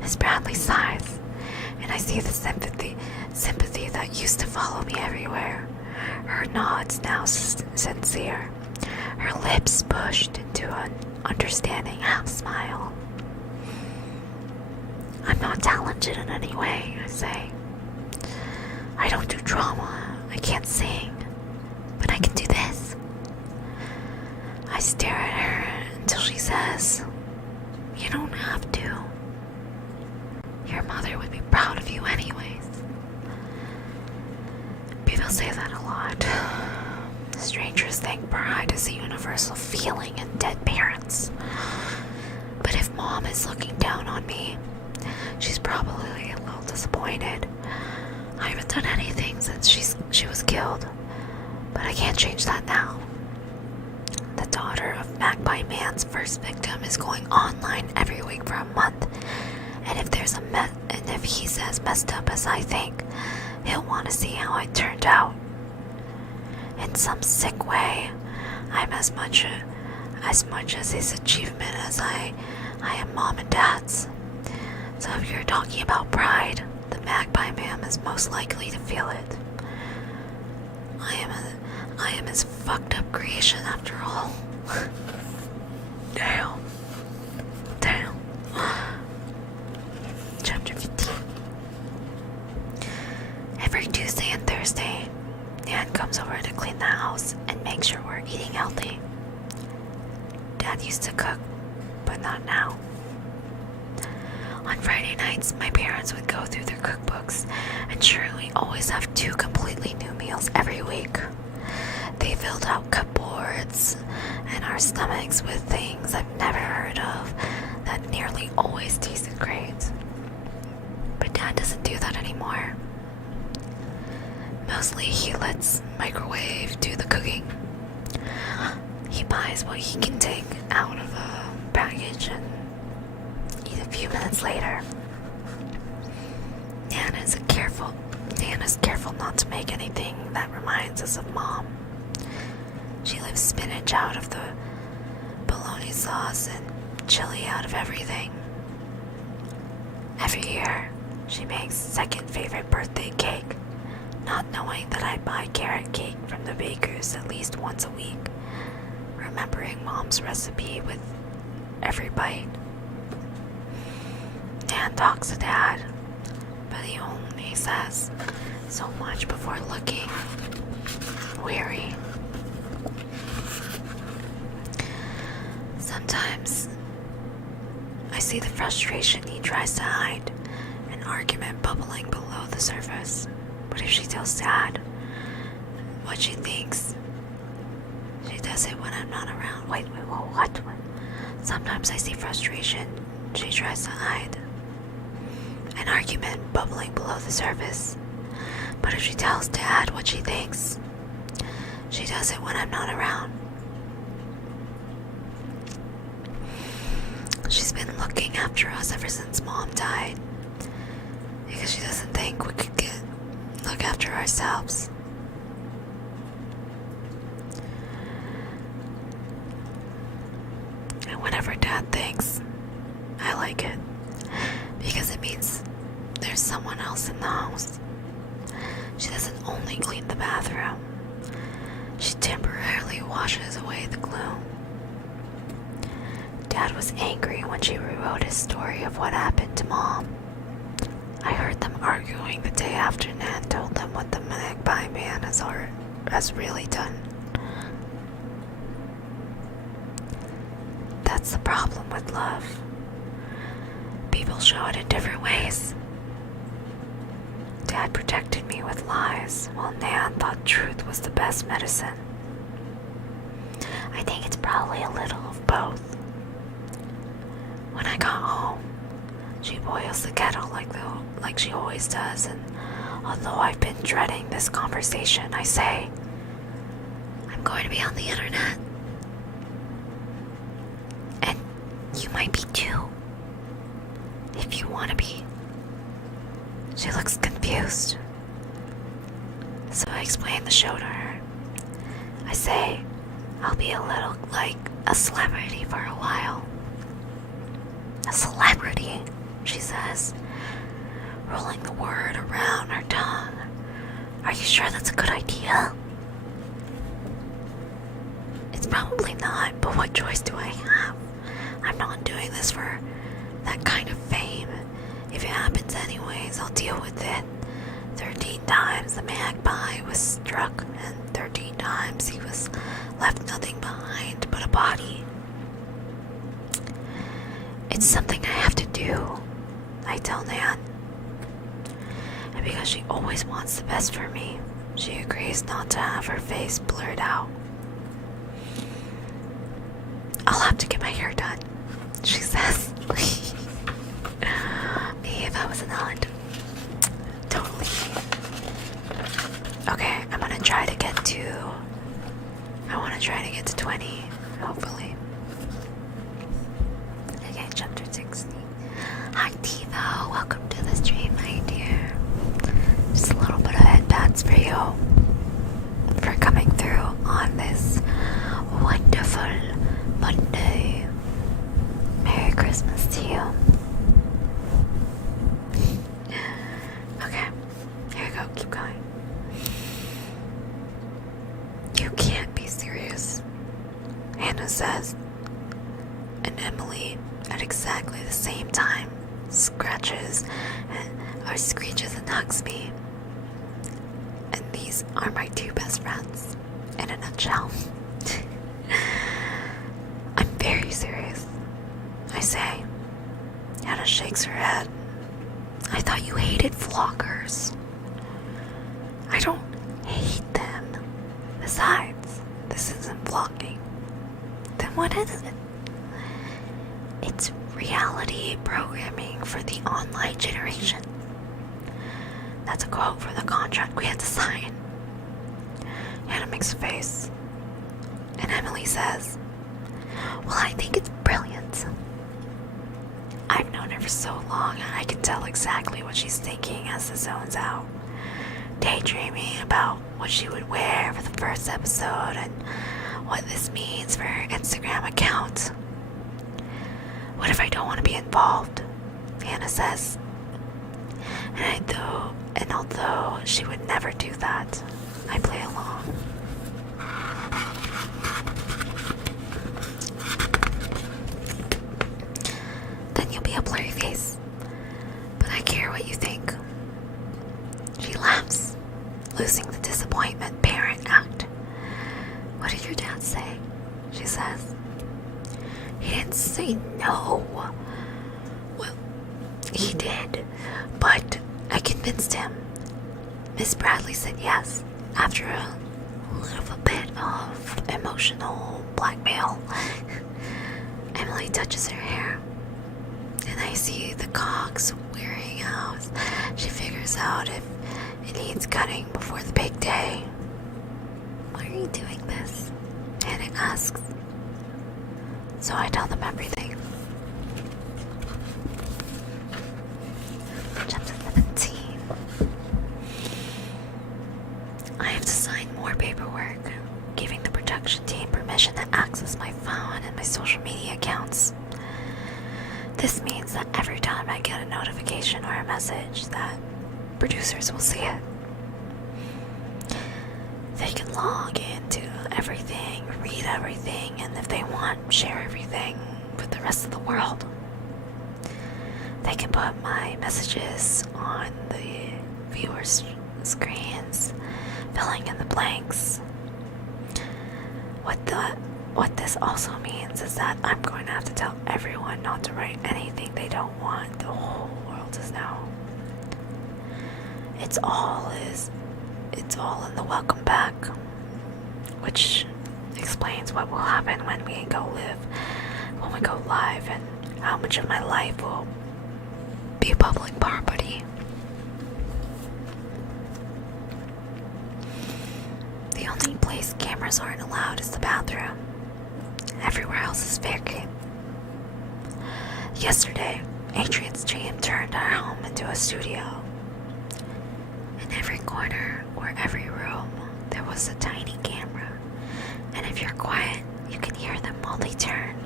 Miss Bradley sighs, and I see the sympathy that used to follow me everywhere. Her nods now sincere, her lips pushed into an understanding half smile. I'm not talented in any way, I say. I don't do drama, I can't sing, but I can do this. I stare at her until she says, you don't have to. Your mother would be proud of you anyways. People say that a lot. Strangers think pride is a universal feeling in dead parents. But if Mom is looking down on me, she's probably a little disappointed. I haven't done anything since she was killed, but I can't change that now. The daughter of Magpie Man's first victim is going online every week for a month, and if he's as messed up as I think, he'll want to see how I turned out. In some sick way, I'm as much as his achievement as I am Mom and Dad's. So if you're talking about pride, the Magpie Man is most likely to feel it. I am his fucked up creation after all. Damn. Chapter 15. Every Tuesday and Thursday, Nan comes over to clean the house and make sure we're eating healthy. Dad used to cook, but not now. On Friday nights, my parents would go through their cookbooks and surely always have 2 completely new meals every week. They filled out cupboards and our stomachs with things I've never heard of that nearly always tasted great. But Dad doesn't do that anymore. Mostly he lets microwave do the cooking. He buys what he can take out of a package and eat a few minutes later. Nana's careful not to make anything that reminds us of Mom. She leaves spinach out of the bologna sauce and chili out of everything. Every year, she makes second favorite birthday cake, not knowing that I buy carrot cake from the baker's at least once a week, remembering Mom's recipe with every bite. Nan talks to Dad, but he only says so much before looking weary. Sometimes I see the frustration he tries to hide, an argument bubbling below the surface. But if she tells Dad what she thinks, she does it when I'm not around. Wait, what? Sometimes I see frustration she tries to hide, an argument bubbling below the surface. But if she tells Dad what she thinks, she does it when I'm not around. She's been looking after us ever since Mom died, because she doesn't think we could look after ourselves. And whatever Dad thinks, I like it, because it means there's someone else in the house. She doesn't only clean the bathroom, she temporarily washes away the gloom. Dad was angry when she rewrote his story of what happened to Mom. I heard them arguing the day after Nan told them what the Magpie Man has really done. That's the problem with love. People show it in different ways. Dad protected me with lies, while Nan thought truth was the best medicine. I think it's probably a little of both. When I got home, she boils the kettle like she always does, and although I've been dreading this conversation, I say, I'm going to be on the internet. And you might be too, if you want to be. She looks confused. So I explain the show to her. I say, I'll be a little like a celebrity for a while. A celebrity, she says, rolling the word around her tongue. Are you sure that's a good idea? It's probably not, but what choice do I have? I'm not doing this for that kind of fame. If it happens anyways, I'll deal with it. 13 times the magpie was struck, and 13 times he was left nothing behind but a body. It's something I have to do, I tell Nan. And because she always wants the best for me, she agrees not to have her face blurred out. I'll have to get my hair done, she says. Me if I was an aunt. Totally. Okay, I want to try to get to 20, hopefully. Okay, chapter 16. Hi Tivo, welcome to the stream, my dear. Just a little bit of headbats for you for coming through on this wonderful Monday. Merry Christmas to you. Okay, here we go, keep going. You can't be serious, Hannah says, and Emily, at exactly the same time, scratches or screeches and hugs me. And these are my two best friends, in a nutshell. I'm very serious, I say. Hannah shakes her head. I thought you hated vloggers. I don't hate them. Besides, this isn't vlogging. Then what is it? It's reality programming for the online generation. That's a quote from the contract we had to sign. Hannah makes a face. And Emily says, well, I think it's brilliant. I've known her for so long, and I can tell exactly what she's thinking as it zones out. Daydreaming about what she would wear for the first episode and what this means for her Instagram account. What if I don't want to be involved? Hannah says. And although she would never do that, I play along. Then you'll be a blurry face. But I care what you think. She laughs, losing the disappointment parent act. What did your dad say? She says. He didn't say no. Well, he did, but I convinced him. Miss Bradley said yes after a little bit of emotional blackmail. Emily touches her hair, and I see the cogs wearing out. She figures out if it needs cutting before the big day. Why are you doing this? Hannah asks. So I tell them everything. Chapter 17. I have to sign more paperwork, giving the production team permission to access my phone and my social media accounts. This means that every time I get a notification or a message, that producers will see it. They can log into everything, read everything, and if they want, share everything with the rest of the world. They can put my messages on the viewers' screens, filling in the blanks. What this also means is that I'm going to have to tell everyone not to write anything they don't want the whole world to know. It's all in the welcome back, which explains what will happen when we go live, and how much of my life will be public property. The only place cameras aren't allowed is the bathroom. Everywhere else is fair game. Yesterday, Adrian's team turned our home into a studio. In every corner or every room, there was a tiny camera, and if you're quiet, you can hear them while they turn.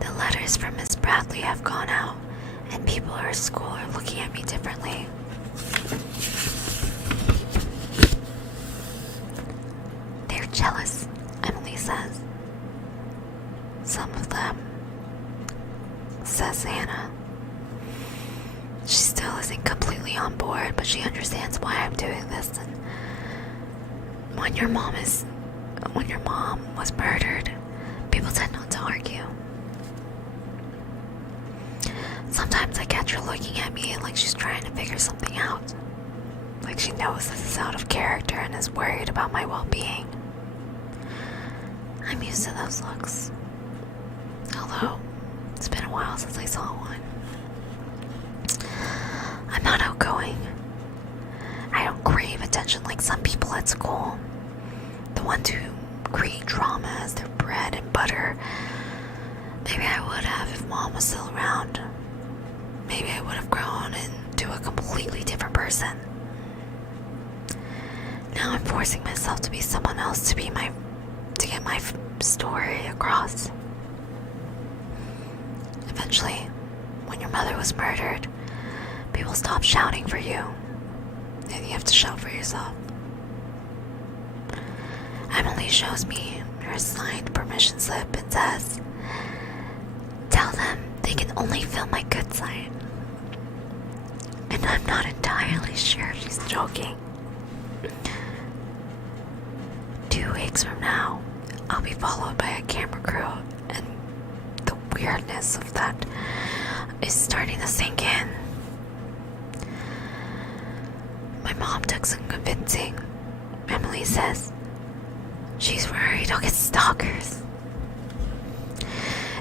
The letters from Miss Bradley have gone out, and people at school are looking at me differently. They're jealous, Emily says. Some of them, says Hannah. She still isn't completely on board, but she understands why I'm doing this. And when your mom was murdered, people tend not to argue. Sometimes I catch her looking at me like she's trying to figure something out. Like she knows this is out of character and is worried about my well-being. I'm used to those looks. Although, it's been a while since I saw one. I'm not outgoing. I don't crave attention like some people at school. The ones who create drama as their bread and butter. Maybe I would have if Mom was still around. Maybe I would have grown into a completely different person. Now I'm forcing myself to be someone else to get my story across. Eventually, when your mother was murdered, people stop shouting for you, and you have to shout for yourself. Emily shows me her signed permission slip and says, "Tell them they can only film my good side." And I'm not entirely sure she's joking. 2 weeks from now, I'll be followed by a camera crew, and the weirdness of that is starting to sink in. My mom took some convincing. Emily says she's worried I'll get stalkers.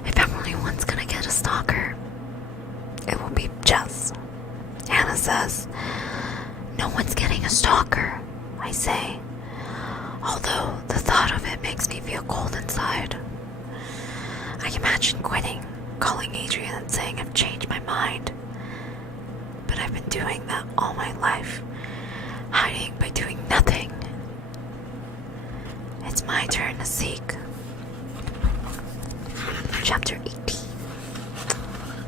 If everyone's gonna get a stalker, it will be Jess. Hannah says, "No one's getting a stalker," I say, although the thought of it makes me feel cold inside. I imagine quitting, calling Adrian and saying I've changed my mind. But I've been doing that all my life, hiding by doing nothing. It's my turn to seek. Chapter 18.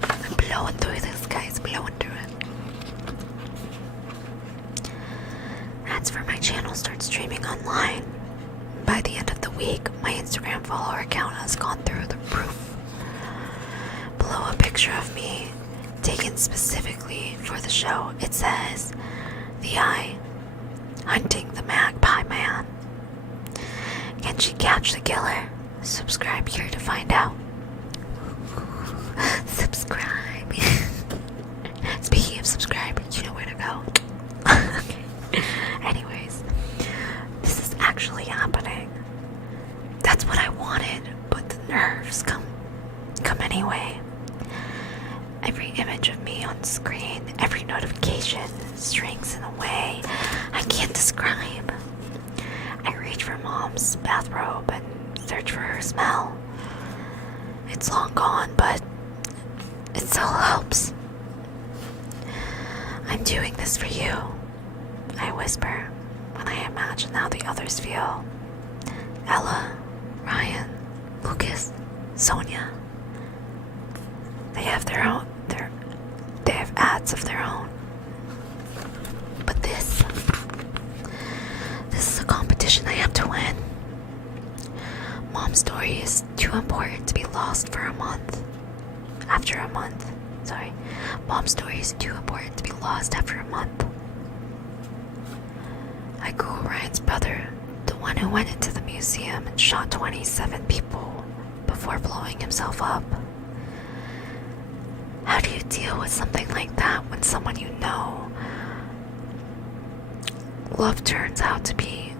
I'm blowing through this, guys, blowing through it. Ads for my channel start streaming online. By the end of the week, my Instagram follower count has gone through the roof. Below a picture of me, taken specifically for the show, it says, "The Eye, hunting the Magpie Man. Can she catch the killer? Subscribe here to find out." Subscribe. Speaking of subscribe, you know where to go. Okay. Anyways, this is actually happening. That's what I wanted, but the nerves come anyway. Every image of me on screen, every notification strings in a way I can't describe. I reach for Mom's bathrobe and search for her smell. It's long gone, but it still helps. "I'm doing this for you," I whisper when I imagine how the others feel. Ella, Ryan, Lucas, Sonia. They have their own, they have ads of their own. But this is a competition I have to win. Mom's story is too important to be lost for a month. Mom's story is too important to be lost after a month. I Google Ryan's brother, the one who went into the museum and shot 27 people before blowing himself up. How do you deal with something like that when someone you know love turns out to be...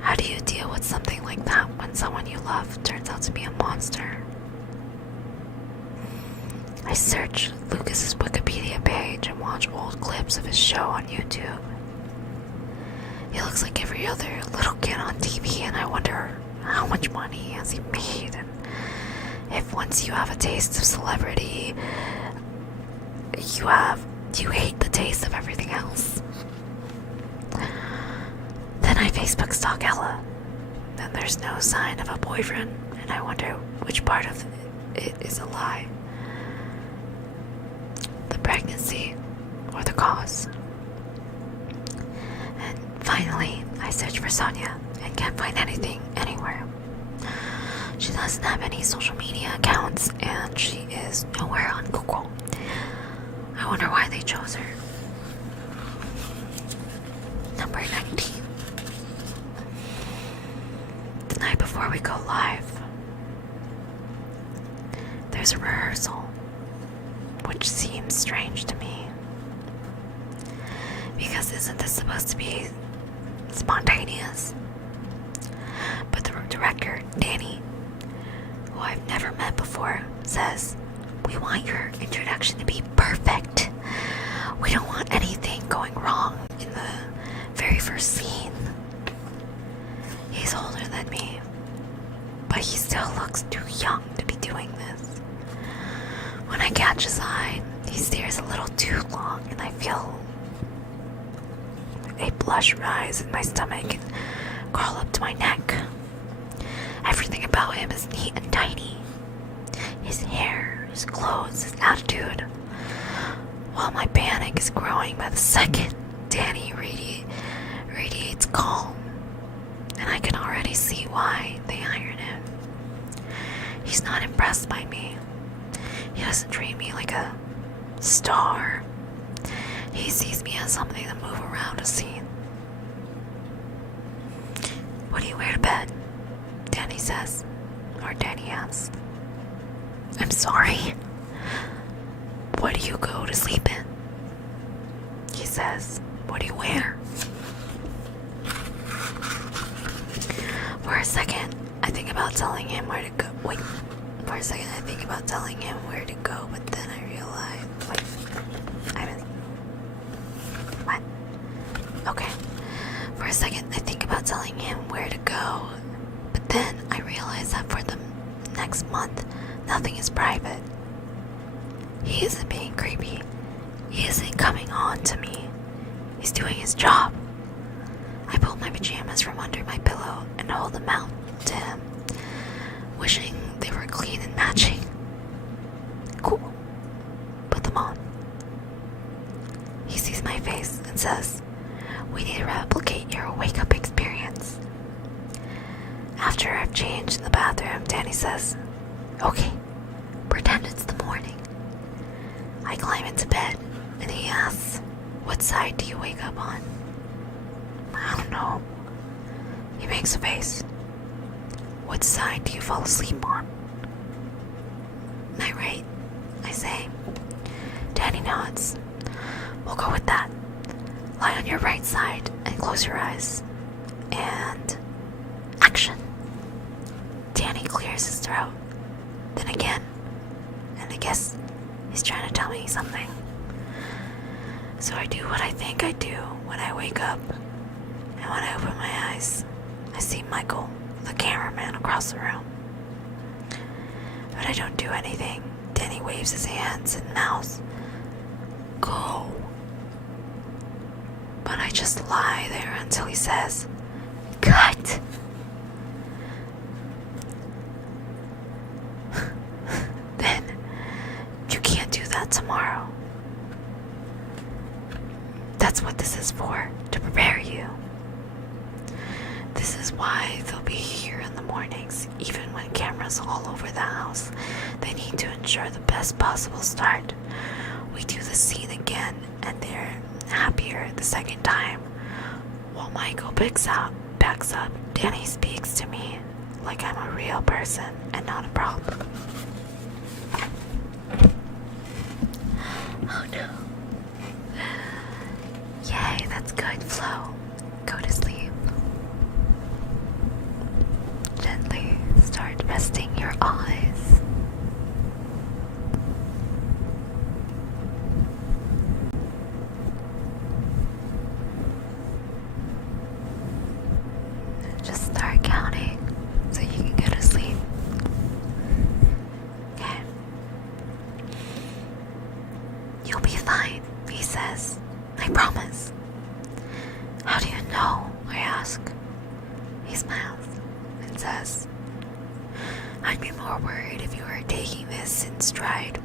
How do you deal with something like that when someone you love turns out to be a monster? I search Lucas's Wikipedia page and watch old clips of his show on YouTube. He looks like every other little kid on TV, and I wonder how much money has he made, and if once you have a taste of celebrity, you hate the taste of everything else. Then I Facebook stalk Ella. Then there's no sign of a boyfriend, and I wonder which part of it is a lie. The pregnancy or the cause. And finally, I search for Sonia and can't find anything anywhere. She doesn't have any social media accounts, and she is nowhere on Google. I wonder why they chose her. Number 19. The night before we go live, there's a rehearsal, which seems strange to me. Because isn't this supposed to be spontaneous? But the director, Danny, who I've never met before, says, "We want your introduction to be perfect. We don't want anything going wrong in the very first scene. He's older than me, but he still looks too young to be doing this. When I catch his eye, he stares a little too long, and I feel a blush rise in my stomach and crawl up to my neck. Everything about him is neat and tidy. His hair, his clothes, his attitude. While my panic is growing by the second, Danny radiates calm, and I can already see why they hired him. He's not impressed by me. He doesn't treat me like a star. He sees me as something to move around a scene. "What do you wear to bed?" Danny says, or Danny asks. "I'm sorry." "What do you go to sleep in?" He says. "What do you wear?" For a second, I think about telling him where to go. For a second, I think about telling him where to go, but then I realize, what? Okay. For a second, I think about telling him where to go, but then I realize that for the next month, nothing is private. He isn't being creepy. He isn't coming on to me. He's doing his job. I pull my pajamas from under my pillow and hold them out to him, wishing they were clean and matching. "Cool. Put them on." He sees my face and says, "We need to replicate your wake-up experience." After I've changed in the bathroom, Danny says, "Okay, pretend it's the morning." I climb into bed, and he asks, "What side do you wake up on?" "I don't know." He makes a face. "What side do you fall asleep on?" "My right," I say. Danny nods. "We'll go with that. Lie on your right side and close your eyes. And action." Danny clears his throat. Then again. And I guess he's trying to tell me something. So I do what I think I do when I wake up. And when I open my eyes, I see Michael, the cameraman, across the room. But I don't do anything. Danny waves his hands and mouths, "Go." But I just lie there until he says, "Cut." Then, "You can't do that tomorrow." That's what this is for, to prepare you. This is why they'll be here in the mornings, even when cameras all over the house. They need to ensure the best possible start. We do the scene again, and they're happier the second time. While Michael backs up, Danny speaks to me like I'm a real person and not a prop. Oh no. Yay, that's good, Flo. Go to sleep. Gently start resting your eyes. Just start counting so you can go to sleep. Okay. "You'll be fine," he says. "I promise." "How do you know?" I ask. He smiles and says, "I'd be more worried if you were taking this in stride.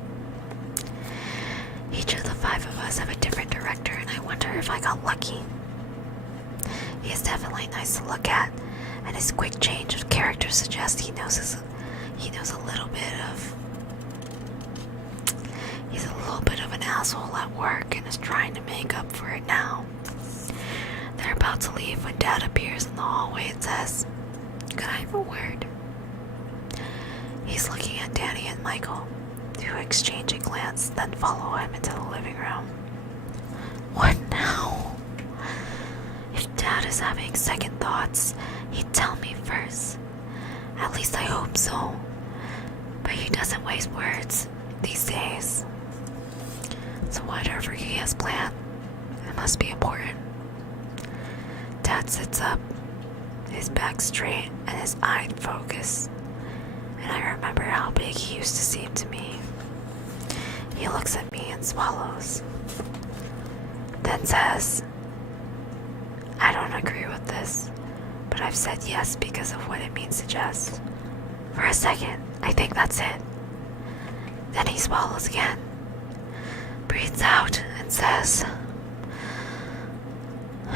Each of the 5 of us have a different director, and I wonder if I got lucky. He is definitely nice to look at, and his quick change of character suggests he's a little bit of an asshole at work and is trying to make up for it now." They're about to leave when Dad appears in the hallway and says, "Could I have a word?" He's looking at Danny and Michael, who exchange a glance, then follow him into the living room. What now? If Dad is having second thoughts, he'd tell me first. At least I hope so. But he doesn't waste words these days. So whatever he has planned, it must be important. Dad sits up, his back straight and his eye focused, and I remember how big he used to seem to me. He looks at me and swallows, then says, "I don't agree with this, but I've said yes because of what it means to jest. For a second, I think that's it." Then he swallows again, breathes out, and says,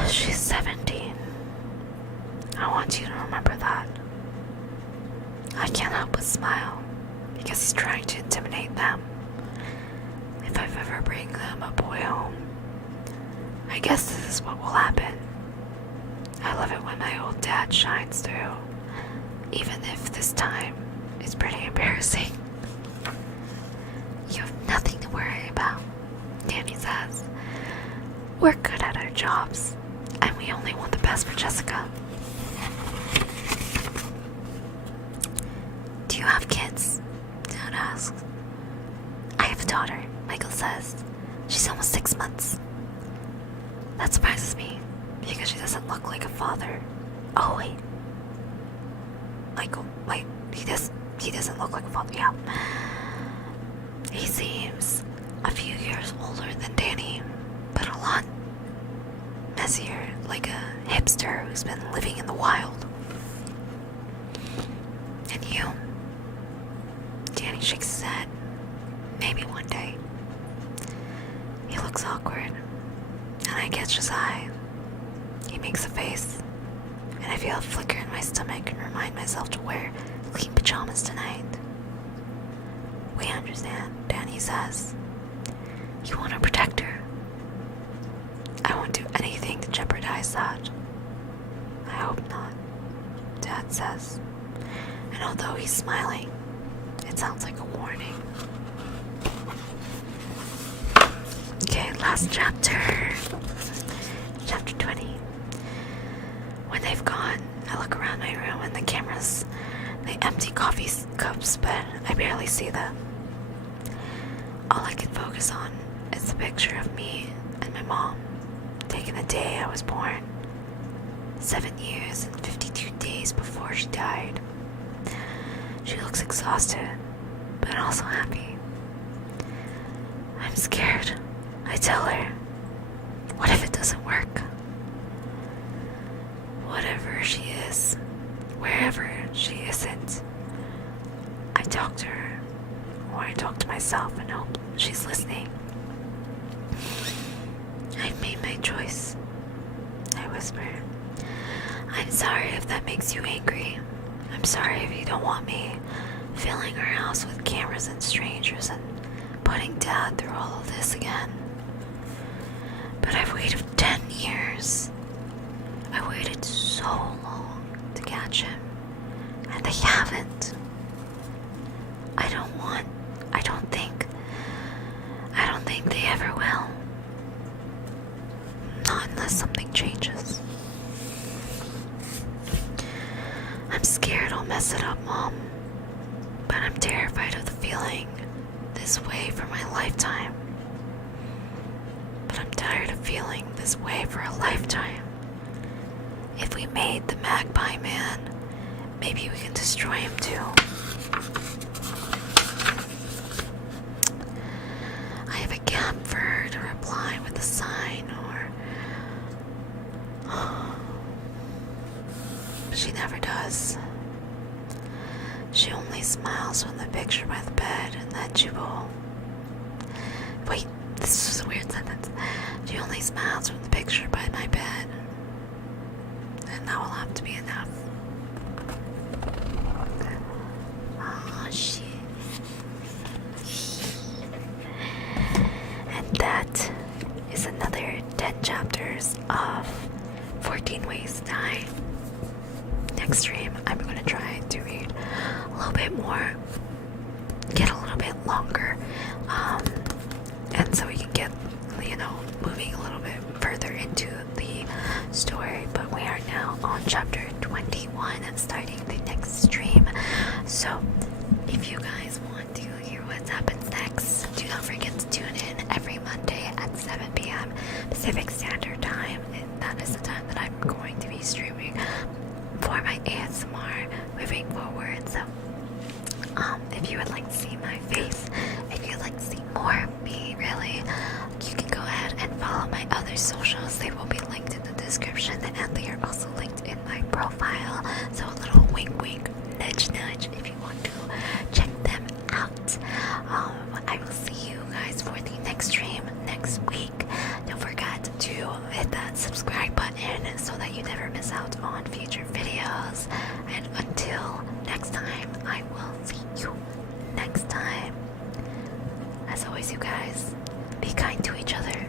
"She's 17. I want you to remember that." I can't help but smile, because he's trying to intimidate them. If I ever bring them a boy home, I guess this is what will happen. I love it when my old dad shines through, even if this time it's pretty embarrassing. "You have nothing to worry about," Danny says. "We're good at our jobs, and we only want the best for Jessica." "Do you have kids?" Dad asks. "I have a daughter," Michael says. "She's almost 6 months." That surprises me, because she doesn't look like a father. Oh wait. Michael, wait, he doesn't look like a father, yeah. He seems a few years older than Danny, but a lot messier, like a hipster who's been living in the wild. "And you?" Danny shakes his head. "Maybe one day." He looks awkward, and I catch his eye. He makes a face, and I feel a flicker in my stomach and remind myself to wear clean pajamas tonight. "We understand," Danny says. "You want to protect her." "I won't do anything to jeopardize that." "I hope not," Dad says. And although he's smiling, it sounds like a warning. Okay, last chapter. Chapter 20. When they've gone, I look around my room and the cameras. They empty coffee cups, but I barely see them. All I can focus on is the picture of me and my mom, taken the day I was born, 7 years and 52 days before she died. She looks exhausted, but also happy. I'm scared. I tell her, what if it doesn't work? Whatever she is, wherever she isn't, I talk to her, or I talk to myself and hope she's listening. I've made my choice, I whisper. I'm sorry if that makes you angry. I'm sorry if you don't want me filling our house with cameras and strangers and putting Dad through all of this again. But I've waited 10 years. I waited so long to catch him, and they haven't. I don't think they ever will. Not unless something changes. I'm scared I'll mess it up, Mom. But I'm terrified of the feeling this way for my lifetime. But I'm tired of feeling this way for a lifetime. If we made the Magpie Man, maybe we can destroy him too. I have a gap for her to reply with a sign but she never does. She only smiles from the picture by the bed, and then she will... Wait, this is a weird sentence. She only smiles from the picture by my bed, and that will have to be enough. Oh, shit. And that is another 10 chapters of 14 Ways to Die. Next stream, I'm going to try to read a little bit more, get a little bit longer, and so we can get, moving a little bit further into the story. But we are now on chapter 21 and starting the next stream. So if you guys want to hear what happens next, do not forget to tune in every Monday at 7 p.m. Pacific Standard Time. And that is the time that I'm going to be streaming for my ASMR moving forward. So if you would like to see my face, if you'd like to see more of me, really, you can go ahead and follow my other socials. They will be linked in the description, and they are also linked in my profile. So a little wink wink, nudge nudge if you want to check them out. I will see you guys for the next stream next week. Don't forget to hit that subscribe button so that you never miss out on future videos. And until next time, I will see you next time. As always, you guys, be kind to each other.